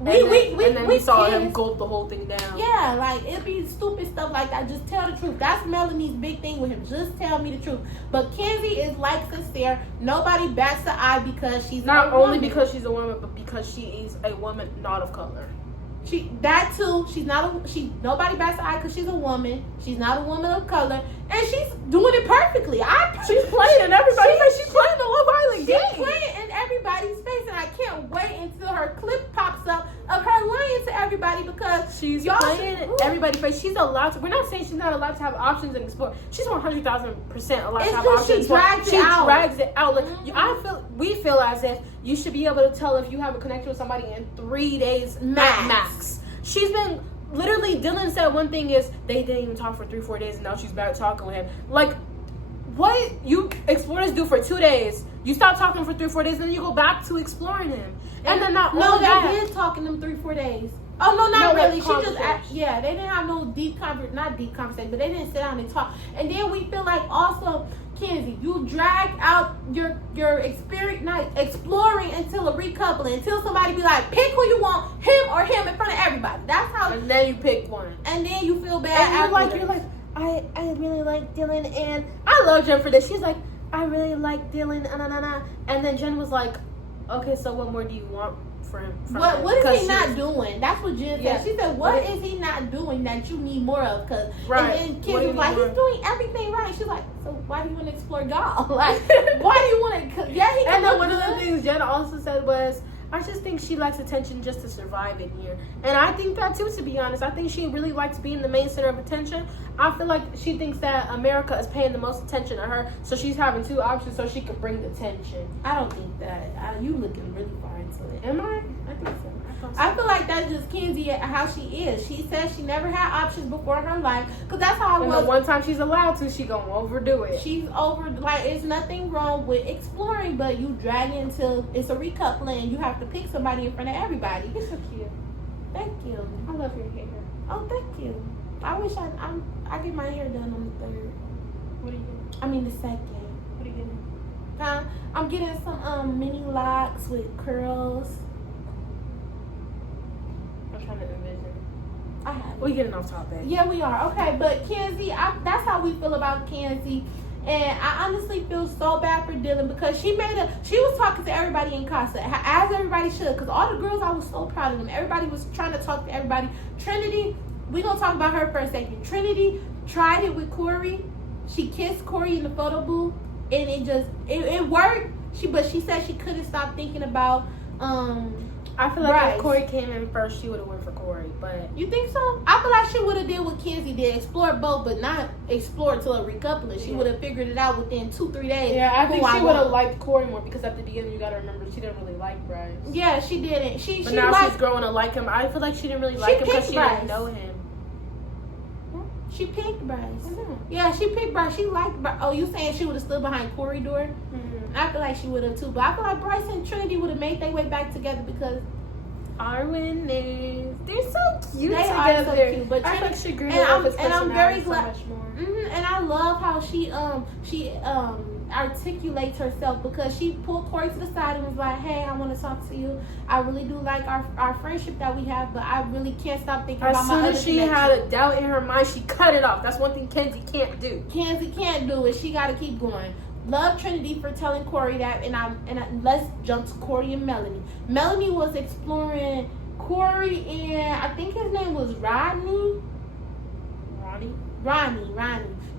And then we saw him gulp the whole thing down. Yeah, like it'd be stupid stuff like that. Just tell the truth. That's Melanie's big thing with him. Just tell me the truth. But Kenzie is like Sincere. Nobody bats the eye because she's not only because she's a woman, but because she is a woman not of color. That too. Nobody bats the eye because she's a woman. She's not a woman of color, and she's doing it perfectly. She's playing in everybody's face. She's playing the Love Island game. She's playing in everybody's face, and I can't wait until her clip pops up of her lying to everybody because she's playing in everybody's face. She's allowed to. We're not saying she's not allowed to have options and explore. She's 100,000% allowed to have options. She drags it out. Like, we feel as if you should be able to tell if you have a connection with somebody in 3 days max. She's been literally. Dylan said one thing is they didn't even talk for 3-4 days, and now she's back talking with him. Like, what you explorers do for 2 days? You stop talking for 3-4 days, and then you go back to exploring him. And then they did talk in them 3-4 days. Oh no, not really. She just they didn't have no not deep conversation, but they didn't sit down and talk. And then we feel like also, Kenzie, you drag out your experience, not exploring until a recoupling, until somebody be like, pick who you want, him or him, in front of everybody. That's how. And then you pick one, and then you feel bad. And you're like, I really like Dylan, and I love Jen for this. She's like, I really like Dylan, and then Jen was like, Okay, so what more do you want for him? What is he not doing? That's what Jen said. She said, what is he not doing that you need more of? Cause, right. And then Kids was like, he's doing everything right. She's like, so why do you want to explore God? Like, why do you want to? Yeah, he can. And then one of the things Jen also said was, I just think she likes attention just to survive in here. And I think that too, to be honest. I think she really likes being the main center of attention. I feel like she thinks that America is paying the most attention to her, so she's having two options so she can bring the attention. I don't think that. You looking really far into it. Am I? I think so. I feel like that's just Kenzie, how she is. She says she never had options before in her life, because that's how I was. And the one time she's allowed to, she gonna overdo it. She's over, like, it's nothing wrong with exploring, but you drag it until it's a recoupling. You have to pick somebody in front of everybody. You're so cute. Thank you. I love your hair. Oh, thank you. I wish I get my hair done on the 3rd. What are you getting? I mean the 2nd. What are you getting? I'm getting some mini locks with curls. I'm trying to envision. We're getting off topic. Yeah, we are. Okay, but Kenzie, that's how we feel about Kenzie. And I honestly feel so bad for Dylan, because she was talking to everybody in casa, as everybody should, because all the girls, I was so proud of them. Everybody was trying to talk to everybody. Trinity, we're going to talk about her for a second. Trinity tried it with Corey. She kissed Corey in the photo booth, and it worked. But she said she couldn't stop thinking about I feel like Bryce. if Corey came in first, she would have went for Corey. But you think so? I feel like she would have did what Kenzie did, explore both, but not explore till a recoupling. She would have figured it out within 2-3 days. Yeah, I think she would have liked Corey more, because at the beginning, you got to remember, she didn't really like Bryce. Yeah, she didn't. But now she's growing to like him. I feel like she didn't really like him because she didn't know him. She picked Bryce. Mm-hmm. Yeah, she picked Bryce. She liked Bryce. Oh, you saying she would have stood behind Corey door? Mm-hmm. I feel like she would have too. But I feel like Bryce and Trinity would have made their way back together, because Arwen is, they're so cute they together. are so cute. But I Trinity, think she grew up his I'm very glad. so much more. Mm-hmm, and I love how she articulates herself, because she pulled Corey to the side and was like, hey, I want to talk to you. I really do like our friendship that we have, but I really can't stop thinking about my other As soon as she had a doubt in her mind, she cut it off. That's one thing Kenzie can't do. Kenzie can't do it. She got to keep going. Love Trinity for telling Corey that, and let's jump to Corey and Melanie. Melanie was exploring Corey, and I think his name was Ronnie.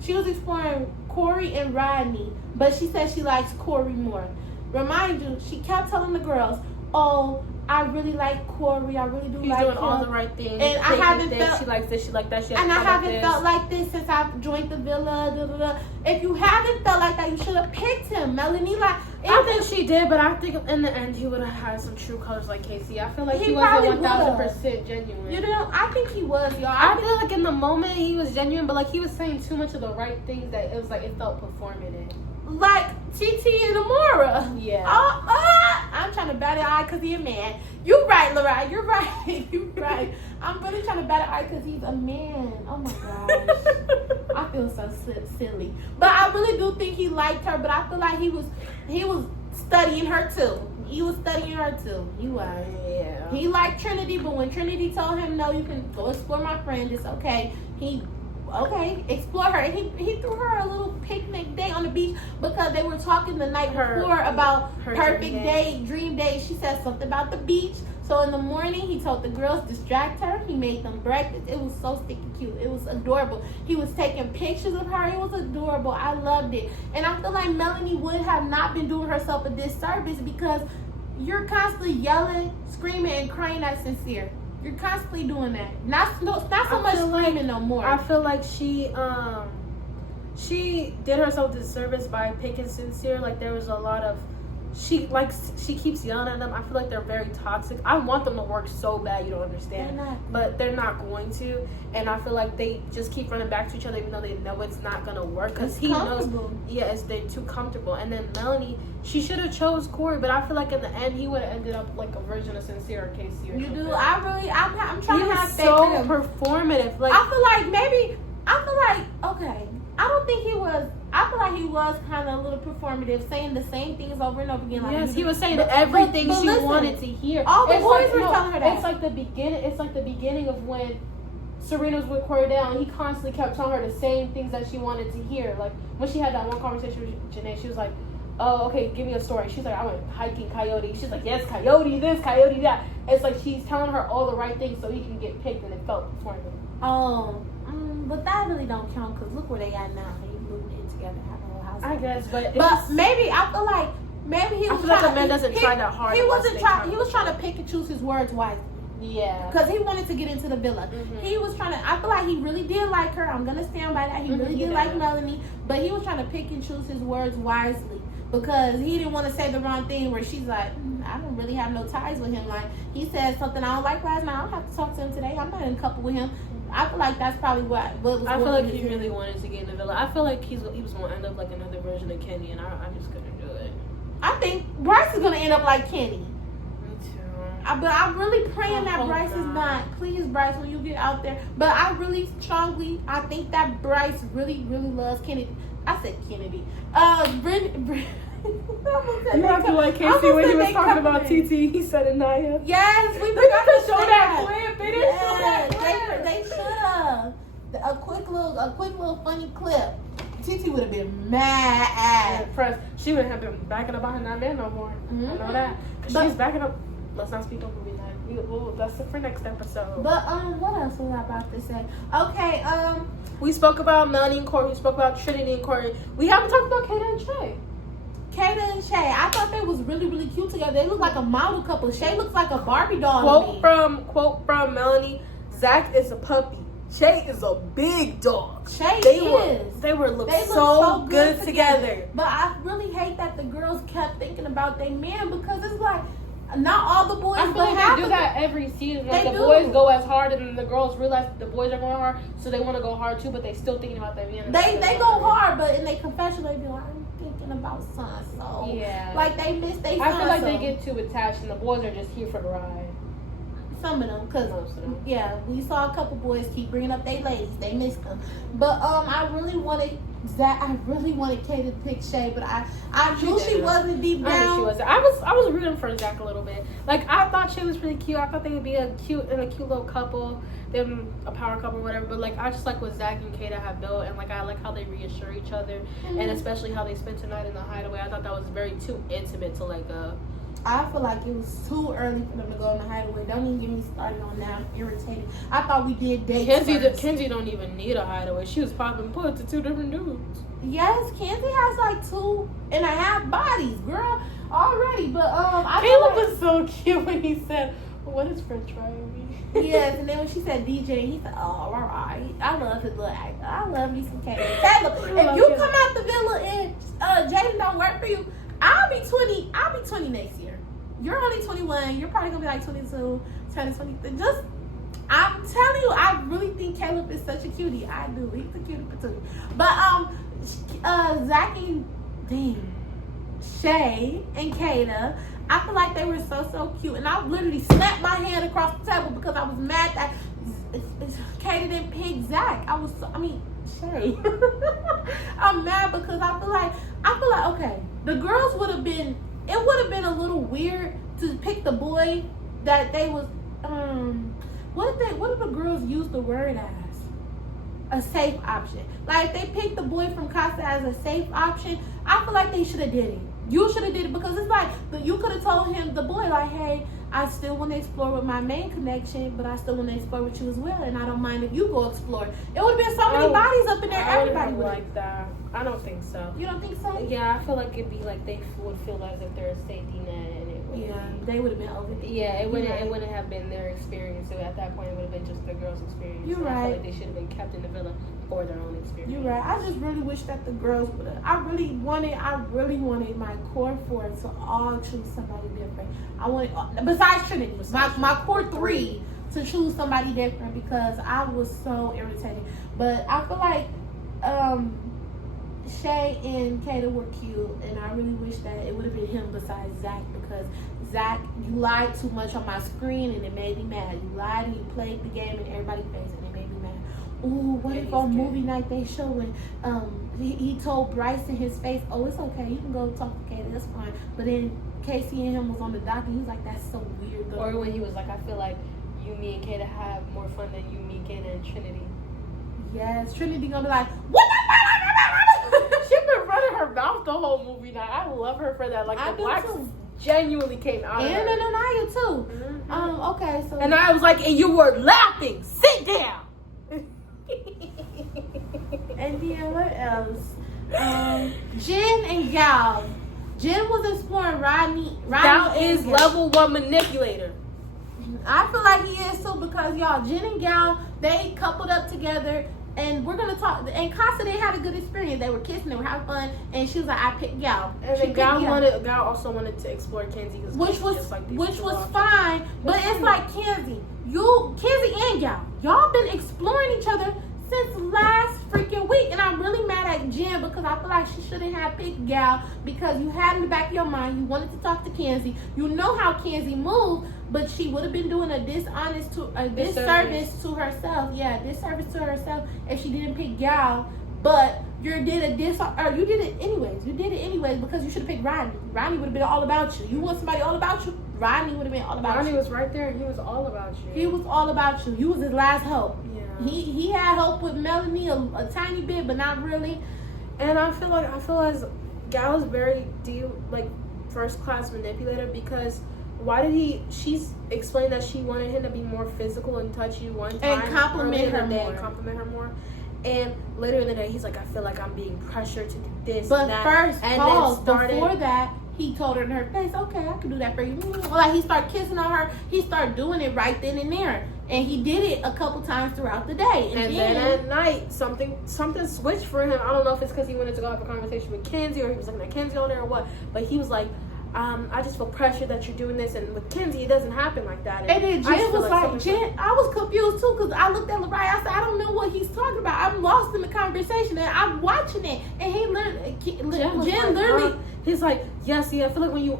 She was exploring Corey and Rodney, but she said she likes Corey more. Remind you, she kept telling the girls, oh, I really like Corey. I really do. He's like doing him. all the right things. And I haven't felt. She likes this. She likes that. She and I haven't felt like this since I joined the villa. Da, da, da. If you haven't felt like that, you should have picked him, Melanie. Like, I think she did, but I think in the end he would have had some true colors like Casey. I feel like he was probably 1,000% genuine. You know, I think he was, y'all. I feel like in the moment he was genuine, but like he was saying too much of the right things that it was like it felt performative. Like TT and Amora. Yeah. I'm trying to bat an eye because he's a man. You're right, Lorraine. You're right. You're right. I'm really trying to bat an eye because he's a man. Oh my gosh. I feel so silly. But I really do think he liked her, but I feel like he was studying her too. He was studying her too. He was. Yeah. He liked Trinity, but when Trinity told him, no, you can go explore my friend, it's okay. Explore her. He threw her a little picnic day on the beach because they were talking the night before about her perfect day, dream day. She said something about the beach. So in the morning, he told the girls, distract her. He made them breakfast. It was so stinking cute. It was adorable. He was taking pictures of her. It was adorable. I loved it. And I feel like Melanie would have not been doing herself a disservice because you're constantly yelling, screaming, and crying at Sincere. You're constantly doing that. Not so much screaming no more. I feel like she did herself disservice by picking Sincere. Like there was a lot of she keeps yelling at them. I feel like they're very toxic. I want them to work so bad, you don't understand. But they're not going to. And I feel like they just keep running back to each other even though they know it's not gonna work. Because he knows they're too comfortable. And then Melanie, she should have chose Corey, but I feel like in the end he would have ended up like a version of Sincere or Casey or you something. Do. I'm trying to have faith so in him. Performative. Like I feel like okay. I don't think he was. I feel like he was kind of a little performative, saying the same things over and over again. Like yes, he was saying everything but she listen, wanted to hear. All the boys were telling her that. It's like the beginning. It's like the beginning of when Serena was with Cordell, and he constantly kept telling her the same things that she wanted to hear. Like when she had that one conversation with Janae, she was like, oh, okay, give me a story. She's like, I went hiking Coyote. She's like, yes, Coyote this, Coyote that. It's like she's telling her all the right things so he can get picked, and it felt performative. Oh, but that really don't count because look where they at now. They moved in together, have a whole house. I guess, but maybe I feel like maybe he was trying. The man doesn't try that hard. He wasn't trying. He was trying to pick and choose his words wisely. Yeah. Because he wanted to get into the villa. Mm-hmm. He was trying to. I feel like he really did like her. I'm gonna stand by that. He really did like Melanie, but he was trying to pick and choose his words wisely. Because he didn't want to say the wrong thing where she's like, I don't really have no ties with him. Like, he said something I don't like last night. I don't have to talk to him today. I'm not in a couple with him. I feel like that's probably what was I feel like he really wanted to get in the villa. I feel like he was going to end up like another version of Kenny, and I just couldn't do it. I think Bryce is going to end up like Kenny. Me too. But I'm really praying that Bryce is not. Please, Bryce, when you get out there. But I really strongly, I think that Bryce really, really loves Kennedy. I said Kennedy. You have to like Casey when he was talking about TT. He said Anaya. Yes, we forgot to show that clip. They didn't show that clip. They should have. A quick little funny clip. TT would have been mad. Impressed. She wouldn't have been backing up behind that man no more. Mm-hmm. I know that. Because she's backing up. Let's not speak on movie night. That's it for next episode. But what else was I about to say? Okay, we spoke about Melanie and Corey. We spoke about Trinity and Corey. We haven't talked about Kata and Shay. Kata and Shay, I thought they was really, really cute together. They look like a model couple. Shay looks like a Barbie doll. Quote from Melanie: Zach is a puppy. Shay is a big dog. They look so good together. But I really hate that the girls kept thinking about their man because it's like not all the boys. I feel like they do that every season. Like the boys go as hard, and then the girls realize that the boys are going hard, so they want to go hard too. But they still thinking about their man. They go hard, but in their confession they be like, I'm thinking about son. So yeah, like they miss their son. I feel like they get too attached, and the boys are just here for the ride. Some of them, because yeah, we saw a couple boys keep bringing up their ladies. They missed them, but I really wanted Kate to pick Shay, but I knew she wasn't deep down. I knew she wasn't. I was rooting for Zach a little bit. Like I thought Shay was pretty cute. I thought they would be a cute little couple, them a power couple or whatever. But like I just like what Zach and Kata have built, and like I like how they reassure each other, and especially how they spent tonight in the hideaway. I thought that was very too intimate to like I feel like it was too early for them to go in the hideaway. Don't even get me started on that. I'm irritated. I thought we did dates. Kenzie don't even need a hideaway. She was popping puts to 2 different dudes. Yes, Kenzie has like 2.5 bodies, girl, already. But Caleb was so cute when he said, "What is French frying me?" Yes, and then when she said DJ, he said, "Oh, all right." I love his little act. I love me some Caleb. If you come out the villa and Jaden don't work for you, I'll be 20 next year. You're only 21. You're probably gonna be like 22, turning 23. I'm telling you, I really think Caleb is such a cutie. I do. He's a cutie patootie. But Zach and Shay and Kata, I feel like they were so cute, and I literally slapped my hand across the table because I was mad that Kata didn't pick Zach. Shay. I'm mad because I feel like okay, the girls would have been. It would have been a little weird to pick the boy that they was. What if the girls use the word as a safe option? Like if they picked the boy from Casa as a safe option, I feel like they should have did it. You should have did it because it's like you could have told him, the boy, like, hey, I still want to explore with my main connection, but I still want to explore with you as well, and I don't mind if you go explore. It would have been so many bodies up in there. Everybody would like that. I don't think so. You don't think so? Yeah, I feel like it'd be like they would feel as if they're a safety net, and it would. Yeah, they would have been over. Yeah, it wouldn't have been their experience. So at that point, it would have been just the girls' experience. You're right. I feel like they should have been kept in the villa for their own experience. You're right. I just really wish that the girls would have. I really wanted my core 4 to all choose somebody different. I wanted, besides Trinity, my core 3 to choose somebody different because I was so irritated. But I feel like Shay and Kata were cute, and I really wish that it would have been him besides Zach, because Zach, you lied too much on my screen and it made me mad. You lied and you played the game in everybody's face and it made me mad. Ooh, what if on movie night they showing he told Bryce in his face, oh, it's okay, you can go talk to Kata, that's fine. But then Casey and him was on the dock and he was like, that's so weird though. Or when he was like, I feel like you, me, and Kata have more fun than you, me, Kata, and Trinity. Yes, Trinity gonna be like, what the fuck? She been running her mouth the whole movie night. I love her for that. Like, I the do blacks too. genuinely came out of her. And Anaya too. Mm-hmm. Okay, so And I was like, and you were laughing. Sit down. and then what else? Jen and Gal. Jen was exploring Rodney. Gal and is Gal. level 1 manipulator. I feel like he is too because y'all, Jen and Gal, they coupled up together. And we're gonna talk. In Casa, they had a good experience. They were kissing, they were having fun, and she was like, "I picked Gal." And She then picked Gal also wanted to explore Kenzie, which was fine. fine. But it's like Kenzie and Gal, y'all been exploring each other since last freaking week, and I'm really mad at Jen because I feel like she shouldn't have picked Gal because you had in the back of your mind you wanted to talk to Kenzie. You know how Kenzie moved, but she would have been doing a disservice to herself. Yeah, disservice to herself if she didn't pick Gal. But you did it anyways. You did it anyways because you should have picked Rodney. Rodney would have been all about you. You want somebody all about you? Rodney would have been all about you. Rodney was right there, and he was all about you. He was all about you. You was his last hope. Yeah. He had hope with Melanie a tiny bit, but not really. And I feel as Gal is very first class manipulator because she's explained that she wanted him to be more physical and touch you one time And compliment her more. And later in the day, he's like, I feel like I'm being pressured to do this. But and that. first, and before that, he told her in her face, okay, I can do that for you. Like, he started kissing on her. He started doing it right then and there. And he did it a couple times throughout the day. And then at night, something switched for him. I don't know if it's because he wanted to go have a conversation with Kenzie or he was looking at Kenzie on there or what. But he was like, I just feel pressure that you're doing this. And with Kenzie, it doesn't happen like that. And then Jen was like, I was confused too because I looked at LeBron. I said, I don't know what he's talking about. I'm lost in the conversation and I'm watching it. And he literally, he's like, yeah, see, I feel like when you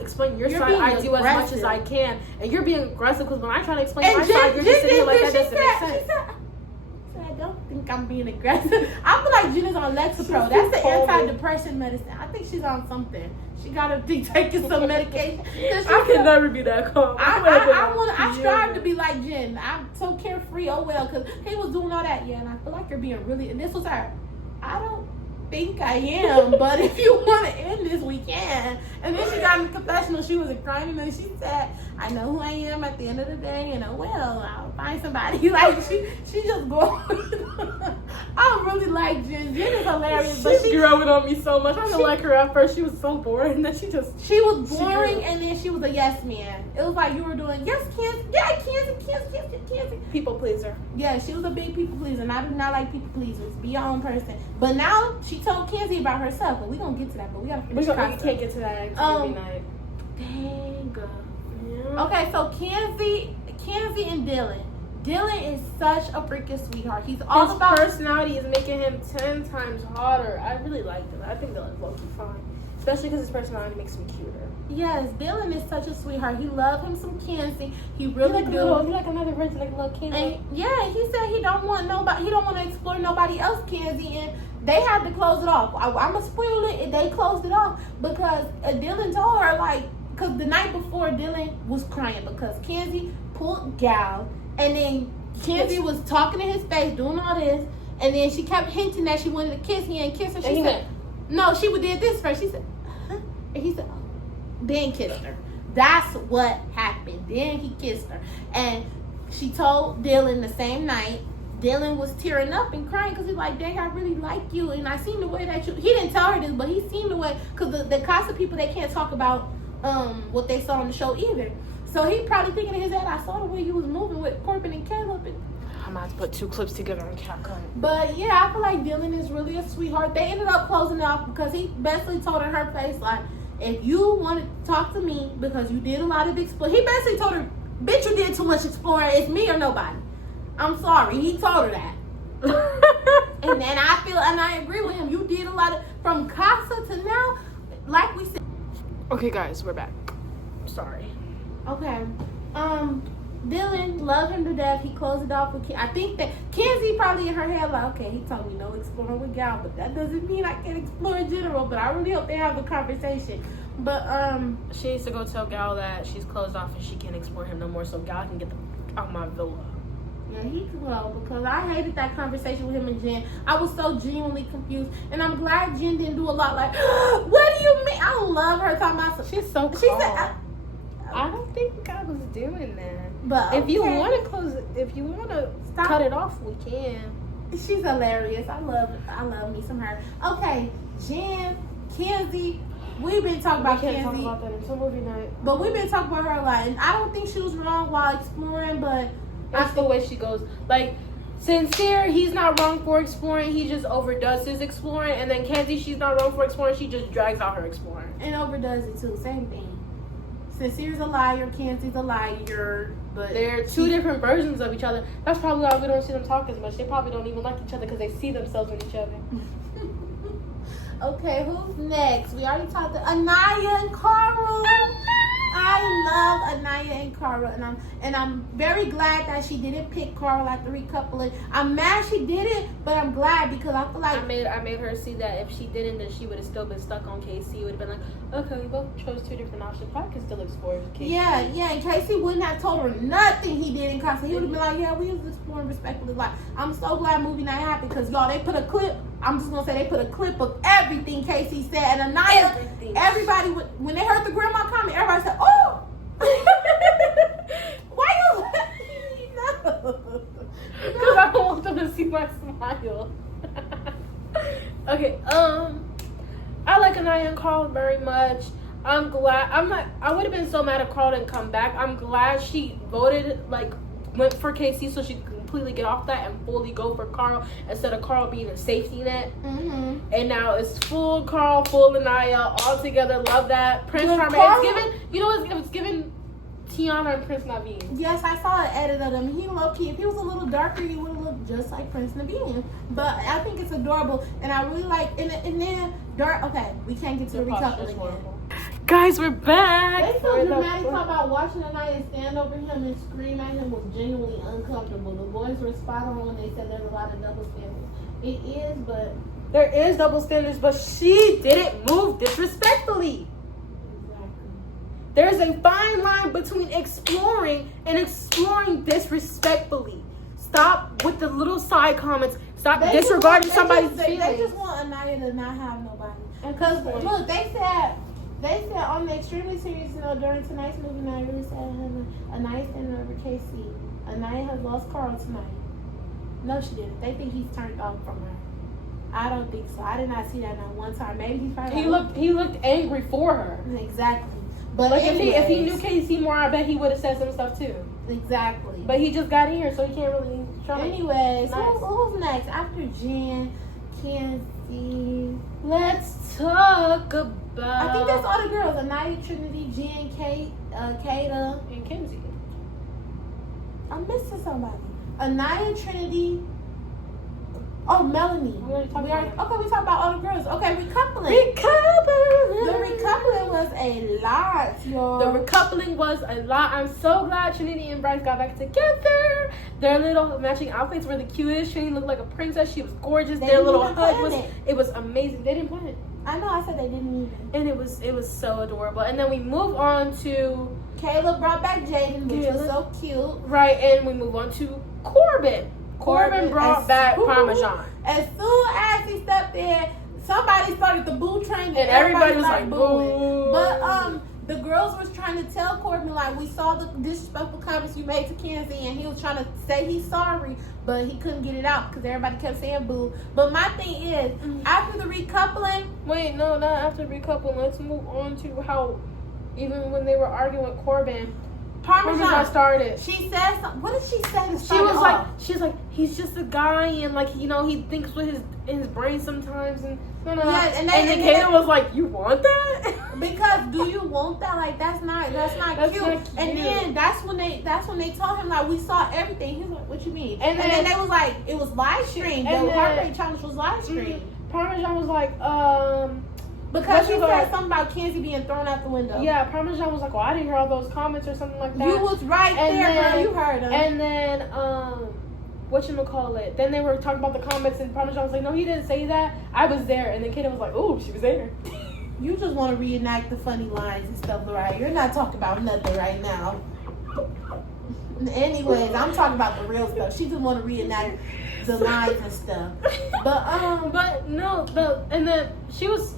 explain your You're side, being I do as much aggressive. as I can. And you're being aggressive because when I try to explain my Jen, side, you're just sitting here like that she doesn't make sense. said, I don't think I'm being aggressive. I feel like Jen is on Lexapro. That's the anti-depression medicine. I think she's on something. She gotta be taking some medication. I could never be that calm. I strive to be like Jen. I'm so carefree. Oh well, because he was doing all that. Yeah, and I feel like you're being really. And this was her. I don't think I am, but if you want to end this, we can. And then she got in the confessional. She was crying, and she said, "I know who I am at the end of the day, and well, I'll find somebody." Like she just going. I really like Jen. Jen is hilarious, but she's growing on me so much. I didn't like her at first. She was so boring, and then she was boring, and then she was a yes man. It was like you were doing yes, Kenzie. People pleaser. Yeah, she was a big people pleaser, and I do not like people pleasers. Be your own person. But now she told Kenzie about herself, but we gonna get to that. But we gotta finish. We can't get to that until night. Dang. Yeah. Okay, so Kenzie and Dylan. Dylan is such a freaking sweetheart. He's all his about personality is making him 10 times hotter. I really like Dylan. I think Dylan's low-key fine, especially because his personality makes him cuter. Yes, Dylan is such a sweetheart. He loves him some Kenzie. He really do. He like another version, like a little Kenzie. And yeah, he said he don't want nobody. He don't want to explore nobody else Kenzie, and they had to close it off. I'm gonna spoil it. They closed it off because Dylan told her because the night before Dylan was crying because Kenzie pulled Gal, and then Kenzie was talking in his face, doing all this, and then she kept hinting that she wanted to kiss him and kiss her. She said, "No, she did this first." She said, "Huh?" And he said, "Oh." Then kissed her. That's what happened. Then he kissed her, and she told Dylan the same night. Dylan was tearing up and crying because he's like, "Dang, I really like you, and I seen the way that you." He didn't tell her this, but he seen the way because the casa people, they can't talk about what they saw on the show either. So he probably thinking in his head, "I saw the way you was moving with Corbin and Caleb." And I'm about to put 2 clips together on CapCut. But yeah, I feel like Dylan is really a sweetheart. They ended up closing it off because he basically told her in her face, like, if you want to talk to me because you did a lot of exploring. He basically told her, "Bitch, you did too much exploring. It's me or nobody." I'm sorry. He told her that. And then I agree with him. You did a lot of, from casa to now, like we said. Okay, guys, we're back. Sorry. Okay. Dylan loved him to death. He closed it off with I think that Kenzie probably in her head like, okay, he told me no exploring with Gal, but that doesn't mean I can't explore in general. But I really hope they have a conversation. But she needs to go tell Gal that she's closed off and she can't explore him no more, so Gal can get the out my villa. Yeah, he could grow because I hated that conversation with him and Jen. I was so genuinely confused, and I'm glad Jen didn't do a lot. Like, what do you mean? I love her talking about. She's so calm. She said, I don't think I was doing that. But if you want to close it, if you want to cut it off, we can. She's hilarious. I love me some her. Okay, Jen, Kenzie. We've been talking about Kenzie. Talk about that until movie night. But we've been talking about her a lot, and I don't think she was wrong while exploring. But that's the way she goes. Like, Sincere, he's not wrong for exploring. He just overdoes his exploring. And then Kenzie, she's not wrong for exploring. She just drags out her exploring and overdoes it too. Same thing. Sincere's a liar. Kenzie's a liar. But they're two different versions of each other. That's probably why we don't see them talk as much. They probably don't even like each other because they see themselves in each other. Okay, who's next? We already talked to Anaya and Carl. I love Anaya and Carl, and I'm very glad that she didn't pick Carl at the recoupling. I'm mad she did it, but I'm glad because I feel like I made her see that if she didn't, then she would have still been stuck on Casey. It would have been like, okay, we both chose two different options. I can still explore Casey. Yeah, and Casey wouldn't have told her nothing he did in casa. He would have been like, yeah, we was exploring respectfully. Like, I'm so glad movie night happened because y'all, they put a clip. I'm just gonna say they put a clip of everything Casey said, and Anaya, everybody when they heard the grandma comment, everybody said, oh. Why you let me know? Because I don't want them to see my smile. Okay, I like Anaya and Carl very much. I'm glad. I would have been so mad if Carl didn't come back. I'm glad she went for Casey so she could completely get off that and fully go for Carl instead of Carl being a safety net. Mm-hmm. And now it's full Carl, full Anaya, all together. Love that. Prince Charming. It's given Tiana and Prince Naveen. Yes, I saw an edit of him. He low key. If he was a little darker, he would have looked just like Prince Naveen. But I think it's adorable, and I really like. And then dark. Okay, we can't get to the recoupling again. Guys, we're back. They so dramatic talk about watching Anaya stand over him and scream at him was genuinely uncomfortable. The boys were spot on when they said there's a lot of double standards. It is, but there is double standards, but she didn't move disrespectfully. Exactly. There's a fine line between exploring and exploring disrespectfully. Stop with the little side comments. Stop disregarding somebody's feelings. They just want Anaya to not have nobody. Because look, they said on the extremely serious note during tonight's movie night, really said Anaya standing over KC. Anaya has lost Carl tonight. No, she didn't. They think he's turned off from her. I don't think so. I did not see that not one time. Maybe he's probably he looked angry for her. Exactly. But like if he knew KC more, I bet he would have said some stuff too. Exactly. But he just got in here, so he can't really try. Anyways, who's next after Jen, Kenzie? Let's talk about. I think that's all the girls: Anaya, Trinity, Jen, Kate, Kata, and Kenzie. I'm missing somebody. Anaya, Trinity. Oh, Melanie. We already talked okay, we talked about all the girls. Okay, recoupling. The recoupling was a lot, y'all. The recoupling was a lot. I'm so glad Trinity and Bryce got back together. Their little matching outfits were the cutest. Trinity looked like a princess. She was gorgeous. Their little hug was amazing. They didn't plan it. I know. I said they didn't even. And it was so adorable. And then we move on to Kayla brought back Jaden, which was so cute. Right, and we move on to Corbin. Corbin brought back Parmesan. As soon as he stepped in, somebody started the boo train, and everybody was like booing. But the girls was trying to tell Corbin, like, we saw the disrespectful comments you made to Kenzie, and he was trying to say he's sorry, but he couldn't get it out because everybody kept saying boo. But my thing is, after the recoupling, wait, no, not after the recoupling. Let's move on to how even when they were arguing with Corbin. Parmesan started. She said something. What did she say to start She was like, he's just a guy, and like, you know, he thinks with his brain sometimes, and yeah, and then Kayla was like, you want that? Because do you want that? Like, that's not cute. And then that's when they told him, like, we saw everything. He was like, what you mean? And then they was like, it was live streamed. The heart rate challenge was live streamed. Parmesan was like, because she said something about Kenzie being thrown out the window. Yeah, Parmesan was like, well, I didn't hear all those comments or something like that. You was right there, girl. You heard them. And then, whatchamacallit? Then they were talking about the comments, and Parmesan was like, no, he didn't say that. I was there. And then Kayla was like, oh, she was there. You just want to reenact the funny lines and stuff, right? You're not talking about nothing right now. Anyways, I'm talking about the real stuff. She just want to reenact the lines and stuff. But no, and then she was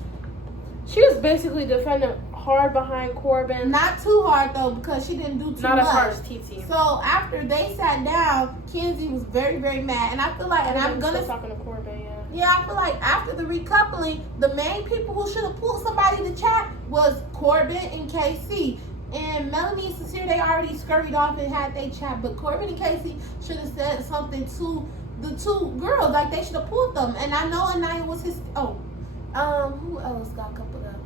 basically defending hard behind Corbin. Not too hard though, because she didn't do too much. Not as hard as TT. So after they sat down, Kenzie was very, very mad, and I feel like, and I'm gonna talking to Corbin. Yeah, I feel like after the recoupling, the main people who should have pulled somebody to chat was Corbin and KC. And Melanie and Sincere, they already scurried off and had their chat. But Corbin and Casey should have said something to the two girls. Like, they should have pulled them. And I know Anaya was his... who else got coupled up?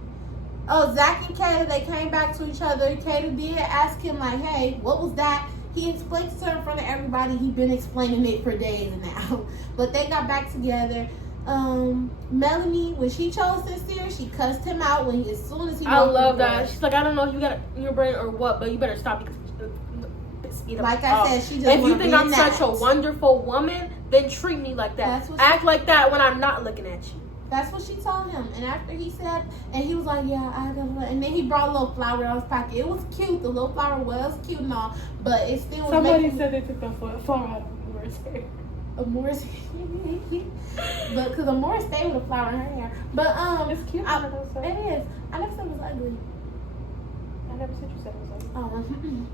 Oh, Zach and Kata, they came back to each other. Kata did ask him, like, hey, what was that? He explained to her in front of everybody. He'd been explaining it for days now. But they got back together. Melanie, when she chose Sincere, she cussed him out as soon as he I love that. She's like, I don't know if you got it in your brain or what, but you better stop because like I said, she just if you think I'm such a wonderful woman, then treat me like that. Act like that when I'm not looking at you. That's what she told him. And after he said, and he was like, yeah, I don't know. And then he brought a little flower out of his pocket. It was cute. The little flower was cute and all, but it still was Somebody said they took the flower out of Amore's hair. Amore's but because Amore stayed with a flower in her hair. But it's cute. It is. I never said it was ugly. I never said you said it was ugly.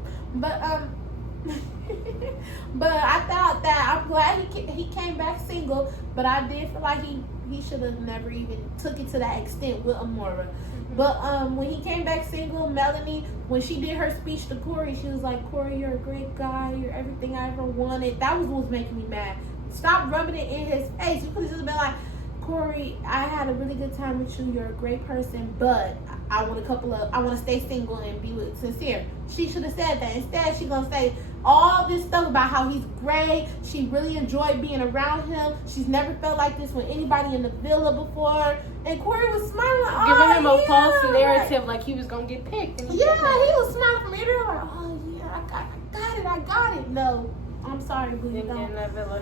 But I thought that I'm glad he came back single. But I did feel like he should have never even took it to that extent with Amora. Mm-hmm. But when he came back single, Melanie, when she did her speech to Corey, she was like, Corey, you're a great guy. You're everything I ever wanted. That was what was making me mad. Stop rubbing it in his face. You could have just been like, Corey, I had a really good time with you. You're a great person, but I want to stay single and be with Sincere. She should have said that. Instead, she's going to say all this stuff about how he's great. She really enjoyed being around him. She's never felt like this with anybody in the villa before. And Corey was smiling. Giving him a false narrative like he was going to get picked. And he was smiling from ear to ear like, oh, yeah, I got it. No, I'm sorry, boo. In that villa.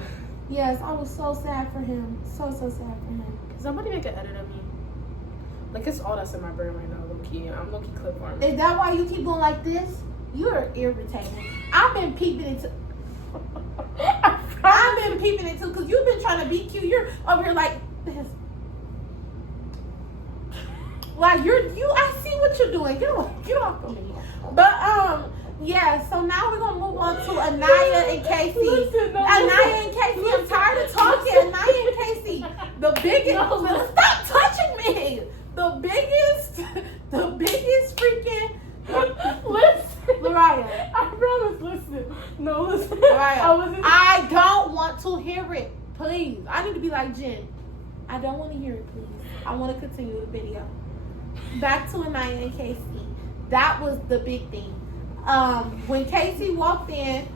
Yes, I was so sad for him. So sad for him. Can somebody make an edit of me? Like, it's all that's in my brain right now, low-key. I'm low-key clip farming. Is that why you keep going like this? You're irritating. I've been peeping into... I've been peeping into... Because you've been trying to be cute. You're over here like this. Like, I see what you're doing. Get off of me. But, yeah, so now we're going to move on to Anaya and Casey. Anaya and Casey, I'm tired of talking. Anaya and Casey, the biggest... Stop touching me! The biggest freaking... Listen. Mariah. I promise, listen. No, listen. Mariah, I don't want to hear it. Please. I need to be like Jen. I don't want to hear it, please. I want to continue the video. Back to Anaya and Casey. That was the big thing. When Casey walked in,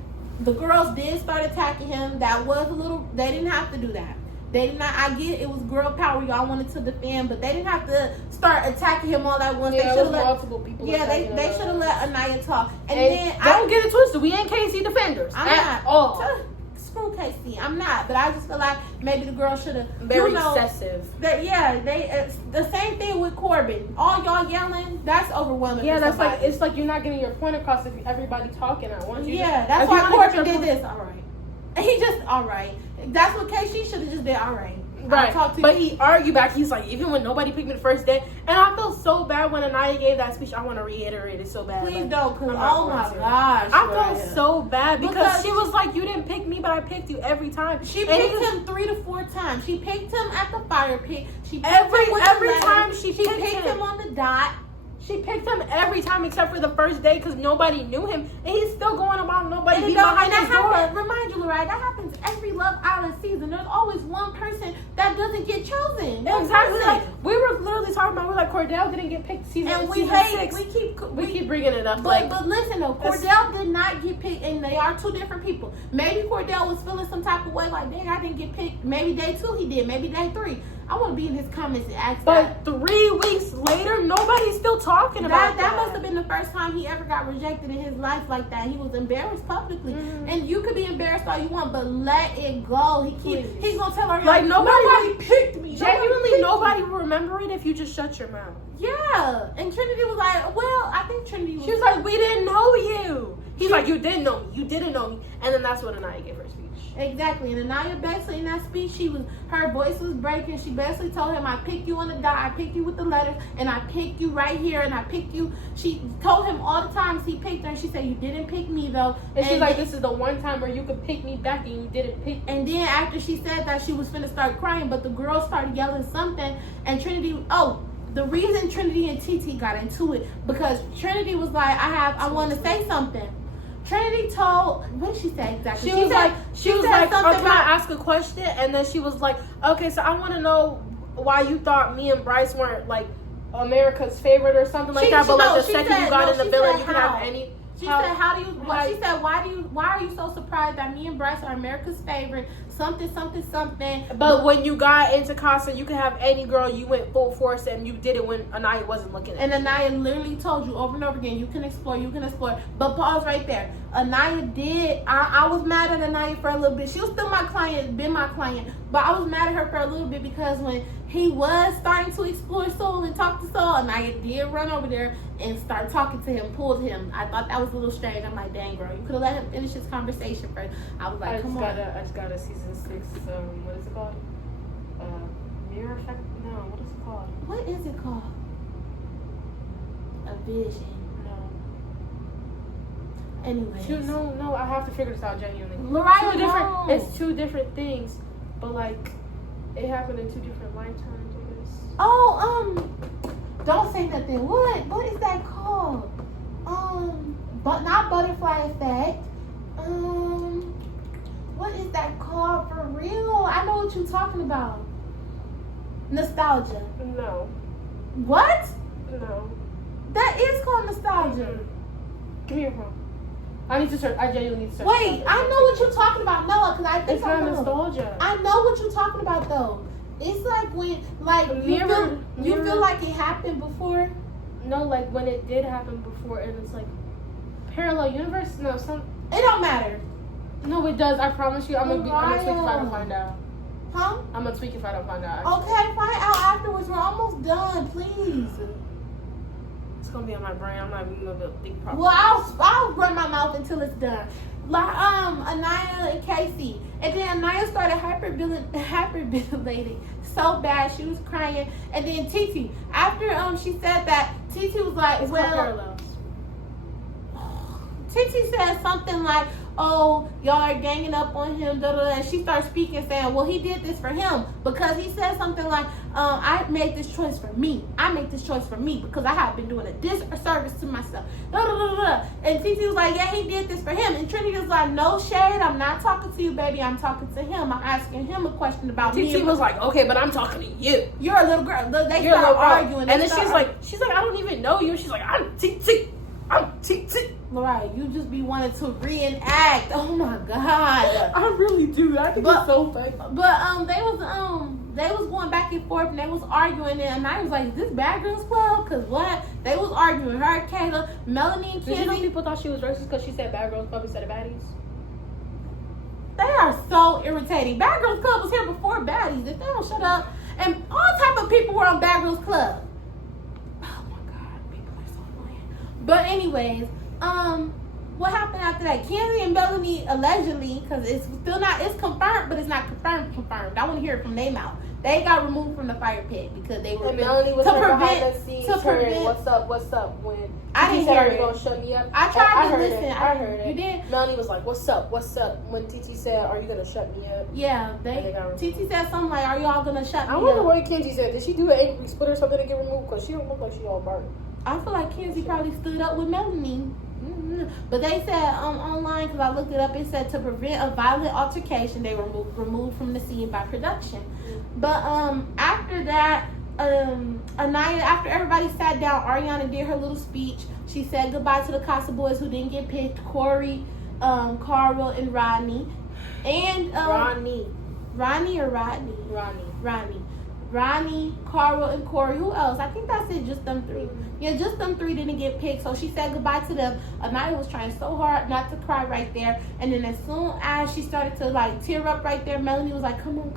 the girls did start attacking him. That was a little... They didn't have to do that. They did not. I get it was girl power. Y'all wanted to defend, but they didn't have to start attacking him all at once. Yeah, they should have multiple people. Yeah, they should have let Anaya talk. And then don't get it twisted. We ain't Casey defenders. I'm at not. all. Screw Casey. I'm not. But I just feel like maybe the girl should have. Very excessive. The same thing with Corbin. All y'all yelling. That's overwhelming. Yeah, that's like it's like you're not getting your point across if everybody talking at once. Yeah, that's why Corbin did this. All right. And he just all right. That's what Casey should have just did. All right. Right, but he argued back. He's like, even when nobody picked me the first day, and I felt so bad when Anaya gave that speech. I want to reiterate it so bad. Please don't, cause oh my gosh, I felt so bad because she was like, you didn't pick me, but I picked you every time. She picked him 3 to 4 times. She picked him at the fire pit. She every time she picked him on the dot. She picked him every time except for the first day because nobody knew him, and he's still going about nobody being behind his door. Remind you, Lorraine, that happens every Love Island season. There's always one person that doesn't get chosen. Exactly. Like, we were literally talking about, we're like, Cordell didn't get picked season 6. We keep bringing it up. But listen though, Cordell did not get picked, and they are 2 different people. Maybe Cordell was feeling some type of way, like, dang, I didn't get picked. Maybe day 2 he did. Maybe day 3. I want to be in his comments and ask that. But 3 weeks later, nobody's still talking about that. That must have been the first time he ever got rejected in his life like that. He was embarrassed publicly. Mm-hmm. And you could be embarrassed all you want, but let it go. He's going to tell her, like nobody picked me. Genuinely, nobody will remember it if you just shut your mouth. Yeah. And Trinity was like, well, I think Trinity was... She was like, we didn't know you. He's like, you didn't know me. You didn't know me. And then that's when Anaya gave her speech. Exactly. And Anaya basically in that speech, her voice was breaking. She basically told him, I picked you on the dot. I picked you with the letters. And I picked you right here. And I picked you. She told him all the times he picked her. And she said, you didn't pick me, though. And she's like, this is the one time where you could pick me back and you didn't pick me. And then after she said that, she was finna start crying. But the girls started yelling something. And Trinity, the reason Trinity and TT got into it, because Trinity was like, I want to say something. Trinity told, what did she say exactly? She was like, oh, can I ask a question? And then she was like, okay, so I want to know why you thought me and Bryce weren't like America's favorite or something like that. But like the second you got in the village, you can have any. She said, she said, why are you so surprised that me and Bryce are America's favorite? Something. But when you got into casa, you can have any girl. You went full force and you did it when Anaya wasn't looking at you. And Anaya literally told you over and over again, you can explore. But pause right there. Anaya did. I was mad at Anaya for a little bit. She was still my client, been my client. But I was mad at her for a little bit because when he was starting to explore Soul and talk to Soul, Anaya did run over there and start talking to him, pulled him. I thought that was a little strange. I'm like, dang, girl, you could have let him finish his conversation first. I was like, come on. I just got a season 6. What is it called? Mirror effect? No, what is it called? What is it called? A vision. Anyways. No, I have to figure this out genuinely. Mariah, it's 2 different things, but like it happened in 2 different lifetimes, I guess. Oh, don't say nothing. What is that called? But not butterfly effect. What is that called for real? I know what you're talking about. Nostalgia. No. What? No. That is called nostalgia. Mm-hmm. Give me your phone. I genuinely need to search. Wait, I know what you're talking about, Noah, because I think it's not nostalgia. I know what you're talking about, though. It's like when, like, you feel like it happened before. No, like when it did happen before, and it's like parallel universe. No, it don't matter. No, it does. I promise you. I'm gonna tweak if I don't find out. Huh? I'm gonna tweak if I don't find out. Actually. Okay, find out afterwards. We're almost done, please. It's gonna be on my brain. I'm not even gonna think properly. Well, I'll run my mouth until it's done. Like Anaya and Casey, and then Anaya started hyperventilating so bad she was crying, and then TT after she said that, TT was like, it's parallels. TT said something like, oh, y'all are ganging up on him, and she started speaking, saying, well, he did this for him because he said something like, I made this choice for me. I make this choice for me because I have been doing a disservice to myself. And TT was like, yeah, he did this for him. And Trinity was like, no shade, I'm not talking to you, baby. I'm talking to him. I'm asking him a question about me. TT was like, okay, but I'm talking to you. You're a little girl. They start arguing. And then she's like, I don't even know you. She's like, I'm TT. I'm TT. Mariah, you just be wanting to reenact. Oh my God. I really do. I think it's so funny. But they was going back and forth and they was arguing, and I was like, is this Bad Girls Club? Cause what? They was arguing. Her, Kayla, Melanie, and Kenzie. Did you know people thought she was racist because she said Bad Girls Club instead of Baddies? They are so irritating. Bad Girls Club was here before Baddies. If they don't shut up, and all type of people were on Bad Girls Club. Oh my God, people are so annoying. But anyways, what happened after that? Kenzie and Melanie allegedly, because it's confirmed, but it's not confirmed. I want to hear it from their mouth. They got removed from the fire pit because they were. And Melanie was behind the scenes hearing what's up when I didn't hear it. Gonna shut me up. I tried to listen. I heard it. You did? Melanie was like, what's up when TT said, are you gonna shut me up? Yeah, TT said something like, are y'all gonna shut me up? I wonder what Kenzie said. Did she do an angry split or something to get removed? Because she don't look like she all burnt. I feel like Kenzie probably stood up with Melanie. Mm-hmm. But they said online, because I looked it up, it said to prevent a violent altercation, they were removed from the scene by production. Mm-hmm. But after that, Anaya, after everybody sat down, Ariana did her little speech. She said goodbye to the Casa boys who didn't get picked, Corey, Carl, and Rodney. And Ronnie, Carl, and Corey. Who else? I think that's it. Just them 3. Yeah, just them 3 didn't get picked. So she said goodbye to them. Anaya was trying so hard not to cry right there. And then as soon as she started to like tear up right there, Melanie was like, "Come on."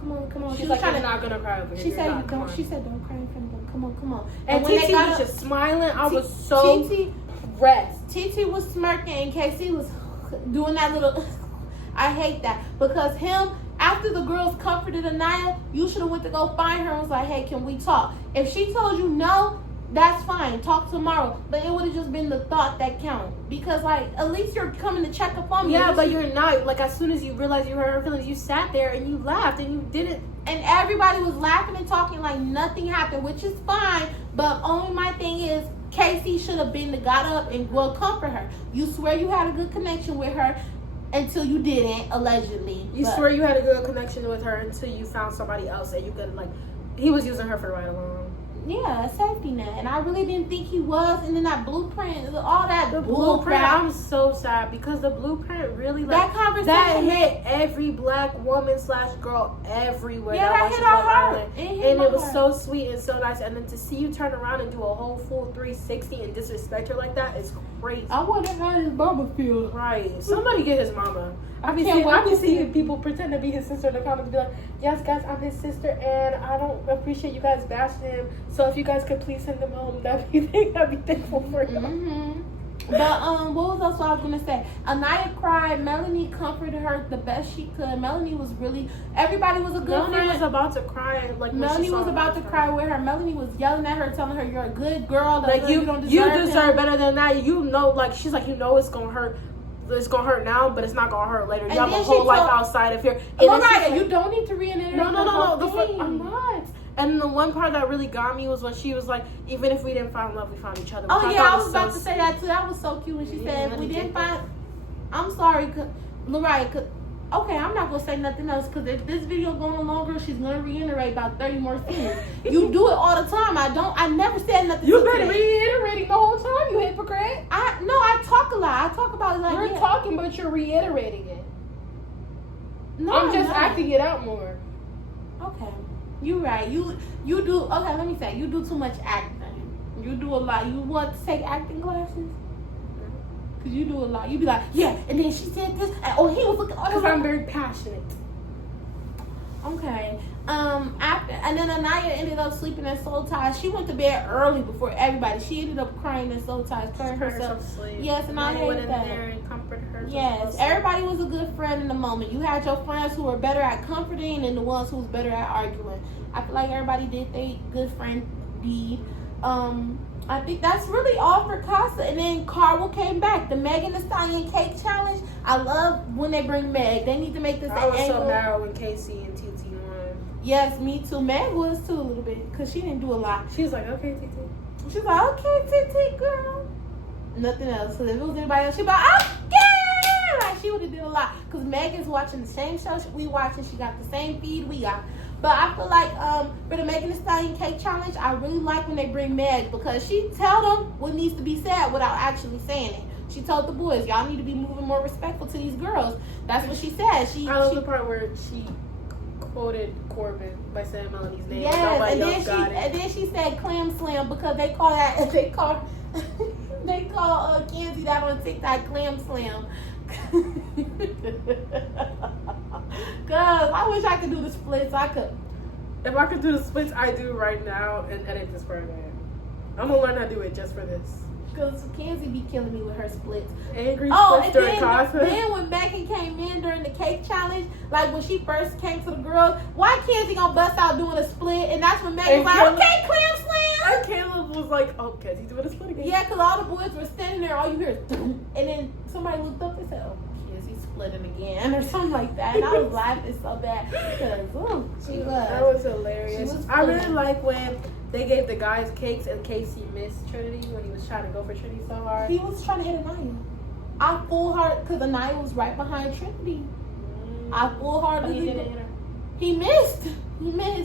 She's like, "I'm not gonna cry over here." She said, "Don't." She said, "Don't cry in front of them. Come on." And TT was just smiling. I was so. TT rest. TT was smirking and KC was doing that little. I hate that because after the girls comforted Anaya, you should have went to go find her and was like, hey, can we talk? If she told you no, that's fine. Talk tomorrow. But it would have just been the thought that counted. Because, like, at least you're coming to check up on me. Yeah, but you're not. Like, as soon as you realized you hurt her feelings, you sat there and you laughed and you didn't. And everybody was laughing and talking like nothing happened, which is fine. But only my thing is, Casey should have been the got up and go comfort her. You swear you had a good connection with her until you didn't, allegedly. You swear you had a good connection with her until you found somebody else and you could, like, he was using her for the right along. Yeah, a safety net. And I really didn't think he was. And then that blueprint, all that the blueprint. I'm so sad because the blueprint really, like, that conversation that hit every black woman / girl everywhere. Yeah, that hit our heart. And it was so sweet and so nice. And then to see you turn around and do a whole full 360 and disrespect her like that is crazy. I wonder how his mama feels. Right. Somebody get his mama. I be seeing people pretend to be his sister in the comments be like, yes, guys, I'm his sister, and I don't appreciate you guys bashing him. So if you guys could please send him home, I'd be thankful for you. Mm-hmm. But what was else I was gonna say? Anaya cried. Melanie comforted her the best she could. Melanie was really. Everybody was a good friend. Melanie was about to cry. Like Melanie was about to cry with her. Melanie was yelling at her, telling her, "You're a good girl. Like you don't deserve better than that. You know, like she's like, you know, it's gonna hurt." It's gonna hurt now, but it's not gonna hurt later. You have a whole life outside of here. Mariah, you don't need to reiterate. No. I'm not. And the one part that really got me was when she was like, even if we didn't find love, we found each other. Oh yeah, I was about to say that too. That was so cute when she said, if we didn't find. I'm sorry, Mariah. Okay, I'm not gonna say nothing else because if this video going longer, she's gonna reiterate about 30 more things. You do it all the time. I never said nothing. You've been reiterating the whole time, you hypocrite. I talk a lot. I talk about it like you're talking, but you're reiterating it. No, I'm just acting it out more. Okay, you're right. You do. Okay, let me say you do too much acting. You do a lot. You want to take acting classes? Because you do a lot. You be like, yeah, and then she said this. And, he was looking. Because I'm very passionate. Okay. And then Anaya ended up sleeping in Soul Ties. She went to bed early before everybody. She ended up crying in Soul Ties, crying herself. Yes, and I hate that. There and comforted her. Yes, everybody was a good friend in the moment. You had your friends who were better at comforting and the ones who was better at arguing. I feel like everybody did their good friend deed. I think that's really all for Casa. And then Carl came back. The Megan Thee Stallion Cake Challenge. I love when they bring Meg. They need to make this an angle. I was so mad when Casey and TT won. Yes, me too. Meg was too a little bit because she didn't do a lot. She was like, okay, TT. She was like, okay, TT, girl. Nothing else. So if it was anybody else, she'd be like, okay. Like she would have did a lot. Because Megan's watching the same show we watching. She got the same feed we got. But I feel like for the Megan Thee Stallion Cake Challenge, I really like when they bring Meg because she tell them what needs to be said without actually saying it. She told the boys, y'all need to be moving more respectful to these girls. That's what she said. I love the part where she quoted Corbin by saying Melanie's name. Yes, and then she said clam slam because they call Kenzie that on TikTok clam slam. Cause I wish I could do the splits. I could. If I could do the splits, I do right now and edit this program. I'm gonna learn how to do it just for this. Cause Kenzie be killing me with her splits. Angry splits during Casa. Then when Megan came in during the cake challenge, like when she first came to the girls, why Kenzie gonna bust out doing a split? And that's when Megan was like, okay, clam slam. And Caleb was like, oh, Kenzie doing a split again. Yeah, cause all the boys were standing there. All you hear is, and then somebody looked up and said, oh, splitting again or something like that, and I was laughing so bad because that was hilarious. I really like when they gave the guys cakes and Casey missed Trinity when he was trying to go for Trinity so hard. He was trying to hit Anaya. I full heart because Anaya was right behind Trinity. I full heartedly. He didn't hit her. He missed.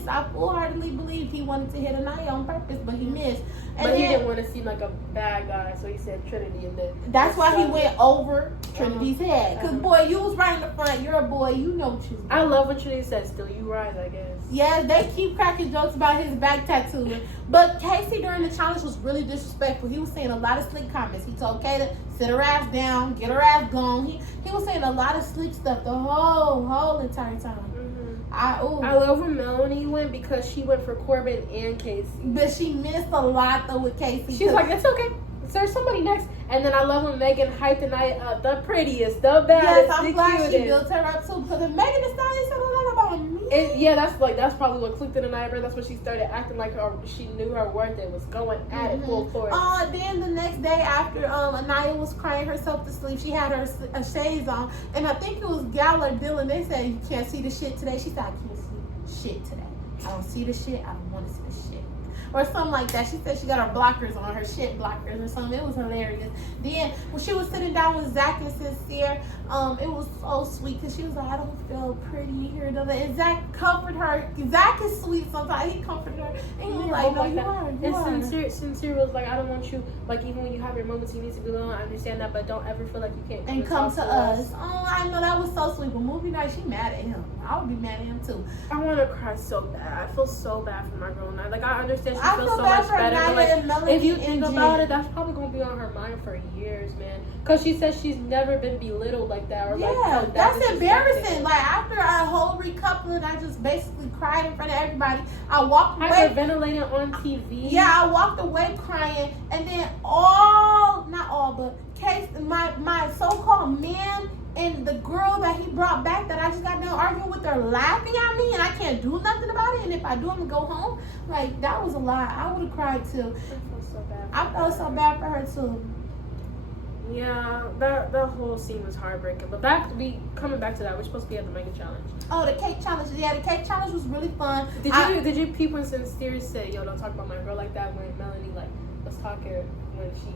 I full-heartedly believed he wanted to hit Anaya on purpose, but he missed. But he didn't want to seem like a bad guy, so he said Trinity, and then that's why he went over Trinity's head. Cause boy, you was right in the front. You're a boy. You know what you. I love what Trinity said. Still, you rise, I guess. Yeah, they keep cracking jokes about his back tattoo. But Casey during the challenge was really disrespectful. He was saying a lot of slick comments. He told Kata, sit her ass down, get her ass gone. He was saying a lot of slick stuff the whole entire time. I love when Melanie went because she went for Corbin and Casey. But she missed a lot though with Casey. She's like, it's okay. is there somebody next? And then I love when Megan hyped the night up, the prettiest, the baddest, yes, I'm the glad cutest. she built her up too. Because if Megan Thee Stallion said a lot about me. That's probably what clicked in the night. That's when she started acting like she knew her worth. It was going at it full force. Then the next day after Anaya was crying herself to sleep, she had her shades on, and I think it was Gal or Dylan. They said, "You can't see the shit today." She said, "I can't see shit today. I don't see the shit. I don't want to see the shit." Or something like that. She said she got her blockers on, her shit blockers or something. It was hilarious. Then when she was sitting down with Zach and Sincere, it was so sweet because she was like, "I don't feel pretty here." And Zach comforted her. Zach is sweet sometimes. He comforted her. And he was like, "No, you are. You are." Sincere was like, "I don't want you, like, even when you have your moments, you need to be alone. I understand that, but don't ever feel like you can't come to us." Oh, I know, that was so sweet. But movie night, she mad at him. I would be mad at him too. I want to cry so bad. I feel so bad for my girl now. Like, I understand she I feels feel so bad much for better. But Naya like, if you think about it, that's probably gonna be on her mind for years, man. Cause she says she's never been belittled like that, or like that's embarrassing. Like after our whole recoupling, I just basically cried in front of everybody. I walked away. Hyperventilating on TV. Yeah, I walked away crying, and then not all, but my so-called man and the girl that he brought back that I just got done arguing with, they're laughing at me, and I can't do nothing about it. And if I do, I'm gonna go home. Like, that was a lot. I would have cried too. I felt so bad for her too. Yeah, that whole scene was heartbreaking. But coming back to that, we're supposed to be at the mega challenge. Oh, the cake challenge. Yeah, the cake challenge was really fun. Did you peep when Sincere said, "Yo, don't talk about my girl like that"? When Melanie was talking, when she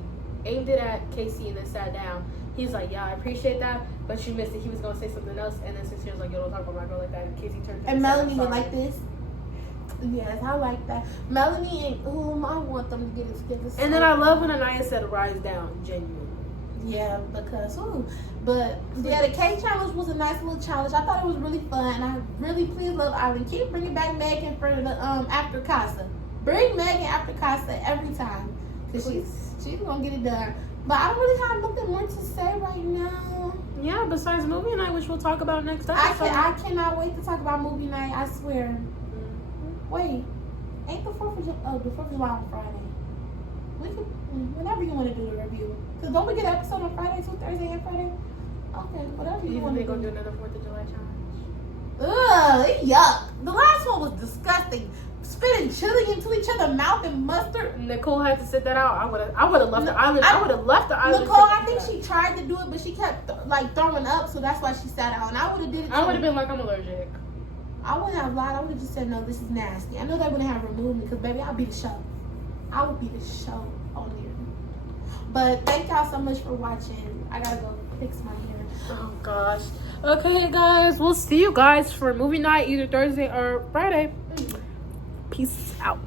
aimed it at Casey and then sat down, he was like, "Yeah, I appreciate that, but you missed it." He was gonna say something else, and then Sincere was like, "Yo, don't talk about my girl like that." And Casey turned. And Melanie went like this. Yes, I like that. Melanie and I want them to get it together. And then I love when Anaya said, "Rise down," genuinely. Yeah, because but yeah, the cake challenge was a nice little challenge. I thought it was really fun. I really please Love Island. Keep bringing back Megan for the after casa. Bring Megan after casa every time, cause she's gonna get it done. But I don't really have nothing more to say right now. Yeah, besides movie night, which we'll talk about next episode. I cannot wait to talk about movie night. I swear. Wait, ain't the 4th of July? Oh, the 4th of July on Friday. We can, whenever you want to do the review. Because don't we get an episode on Friday too, Thursday and Friday? Okay, whatever you want to do. They're going to do another 4th of July challenge? Ugh, yuck. The last one was disgusting. Spitting chili into each other's mouth and mustard. Nicole had to sit that out. I would have left the island. I would have left the island. Nicole, I think she tried to do it, but she kept throwing up, so that's why she sat out. And I would have did it too. I would have been like, I'm allergic. I wouldn't have lied. I would have just said, no, this is nasty. I know they wouldn't have removed me because, baby, I'll be the show. I would be the show on there. But thank y'all so much for watching. I gotta go fix my hair. Oh, gosh. Okay, guys. We'll see you guys for movie night either Thursday or Friday. Peace out.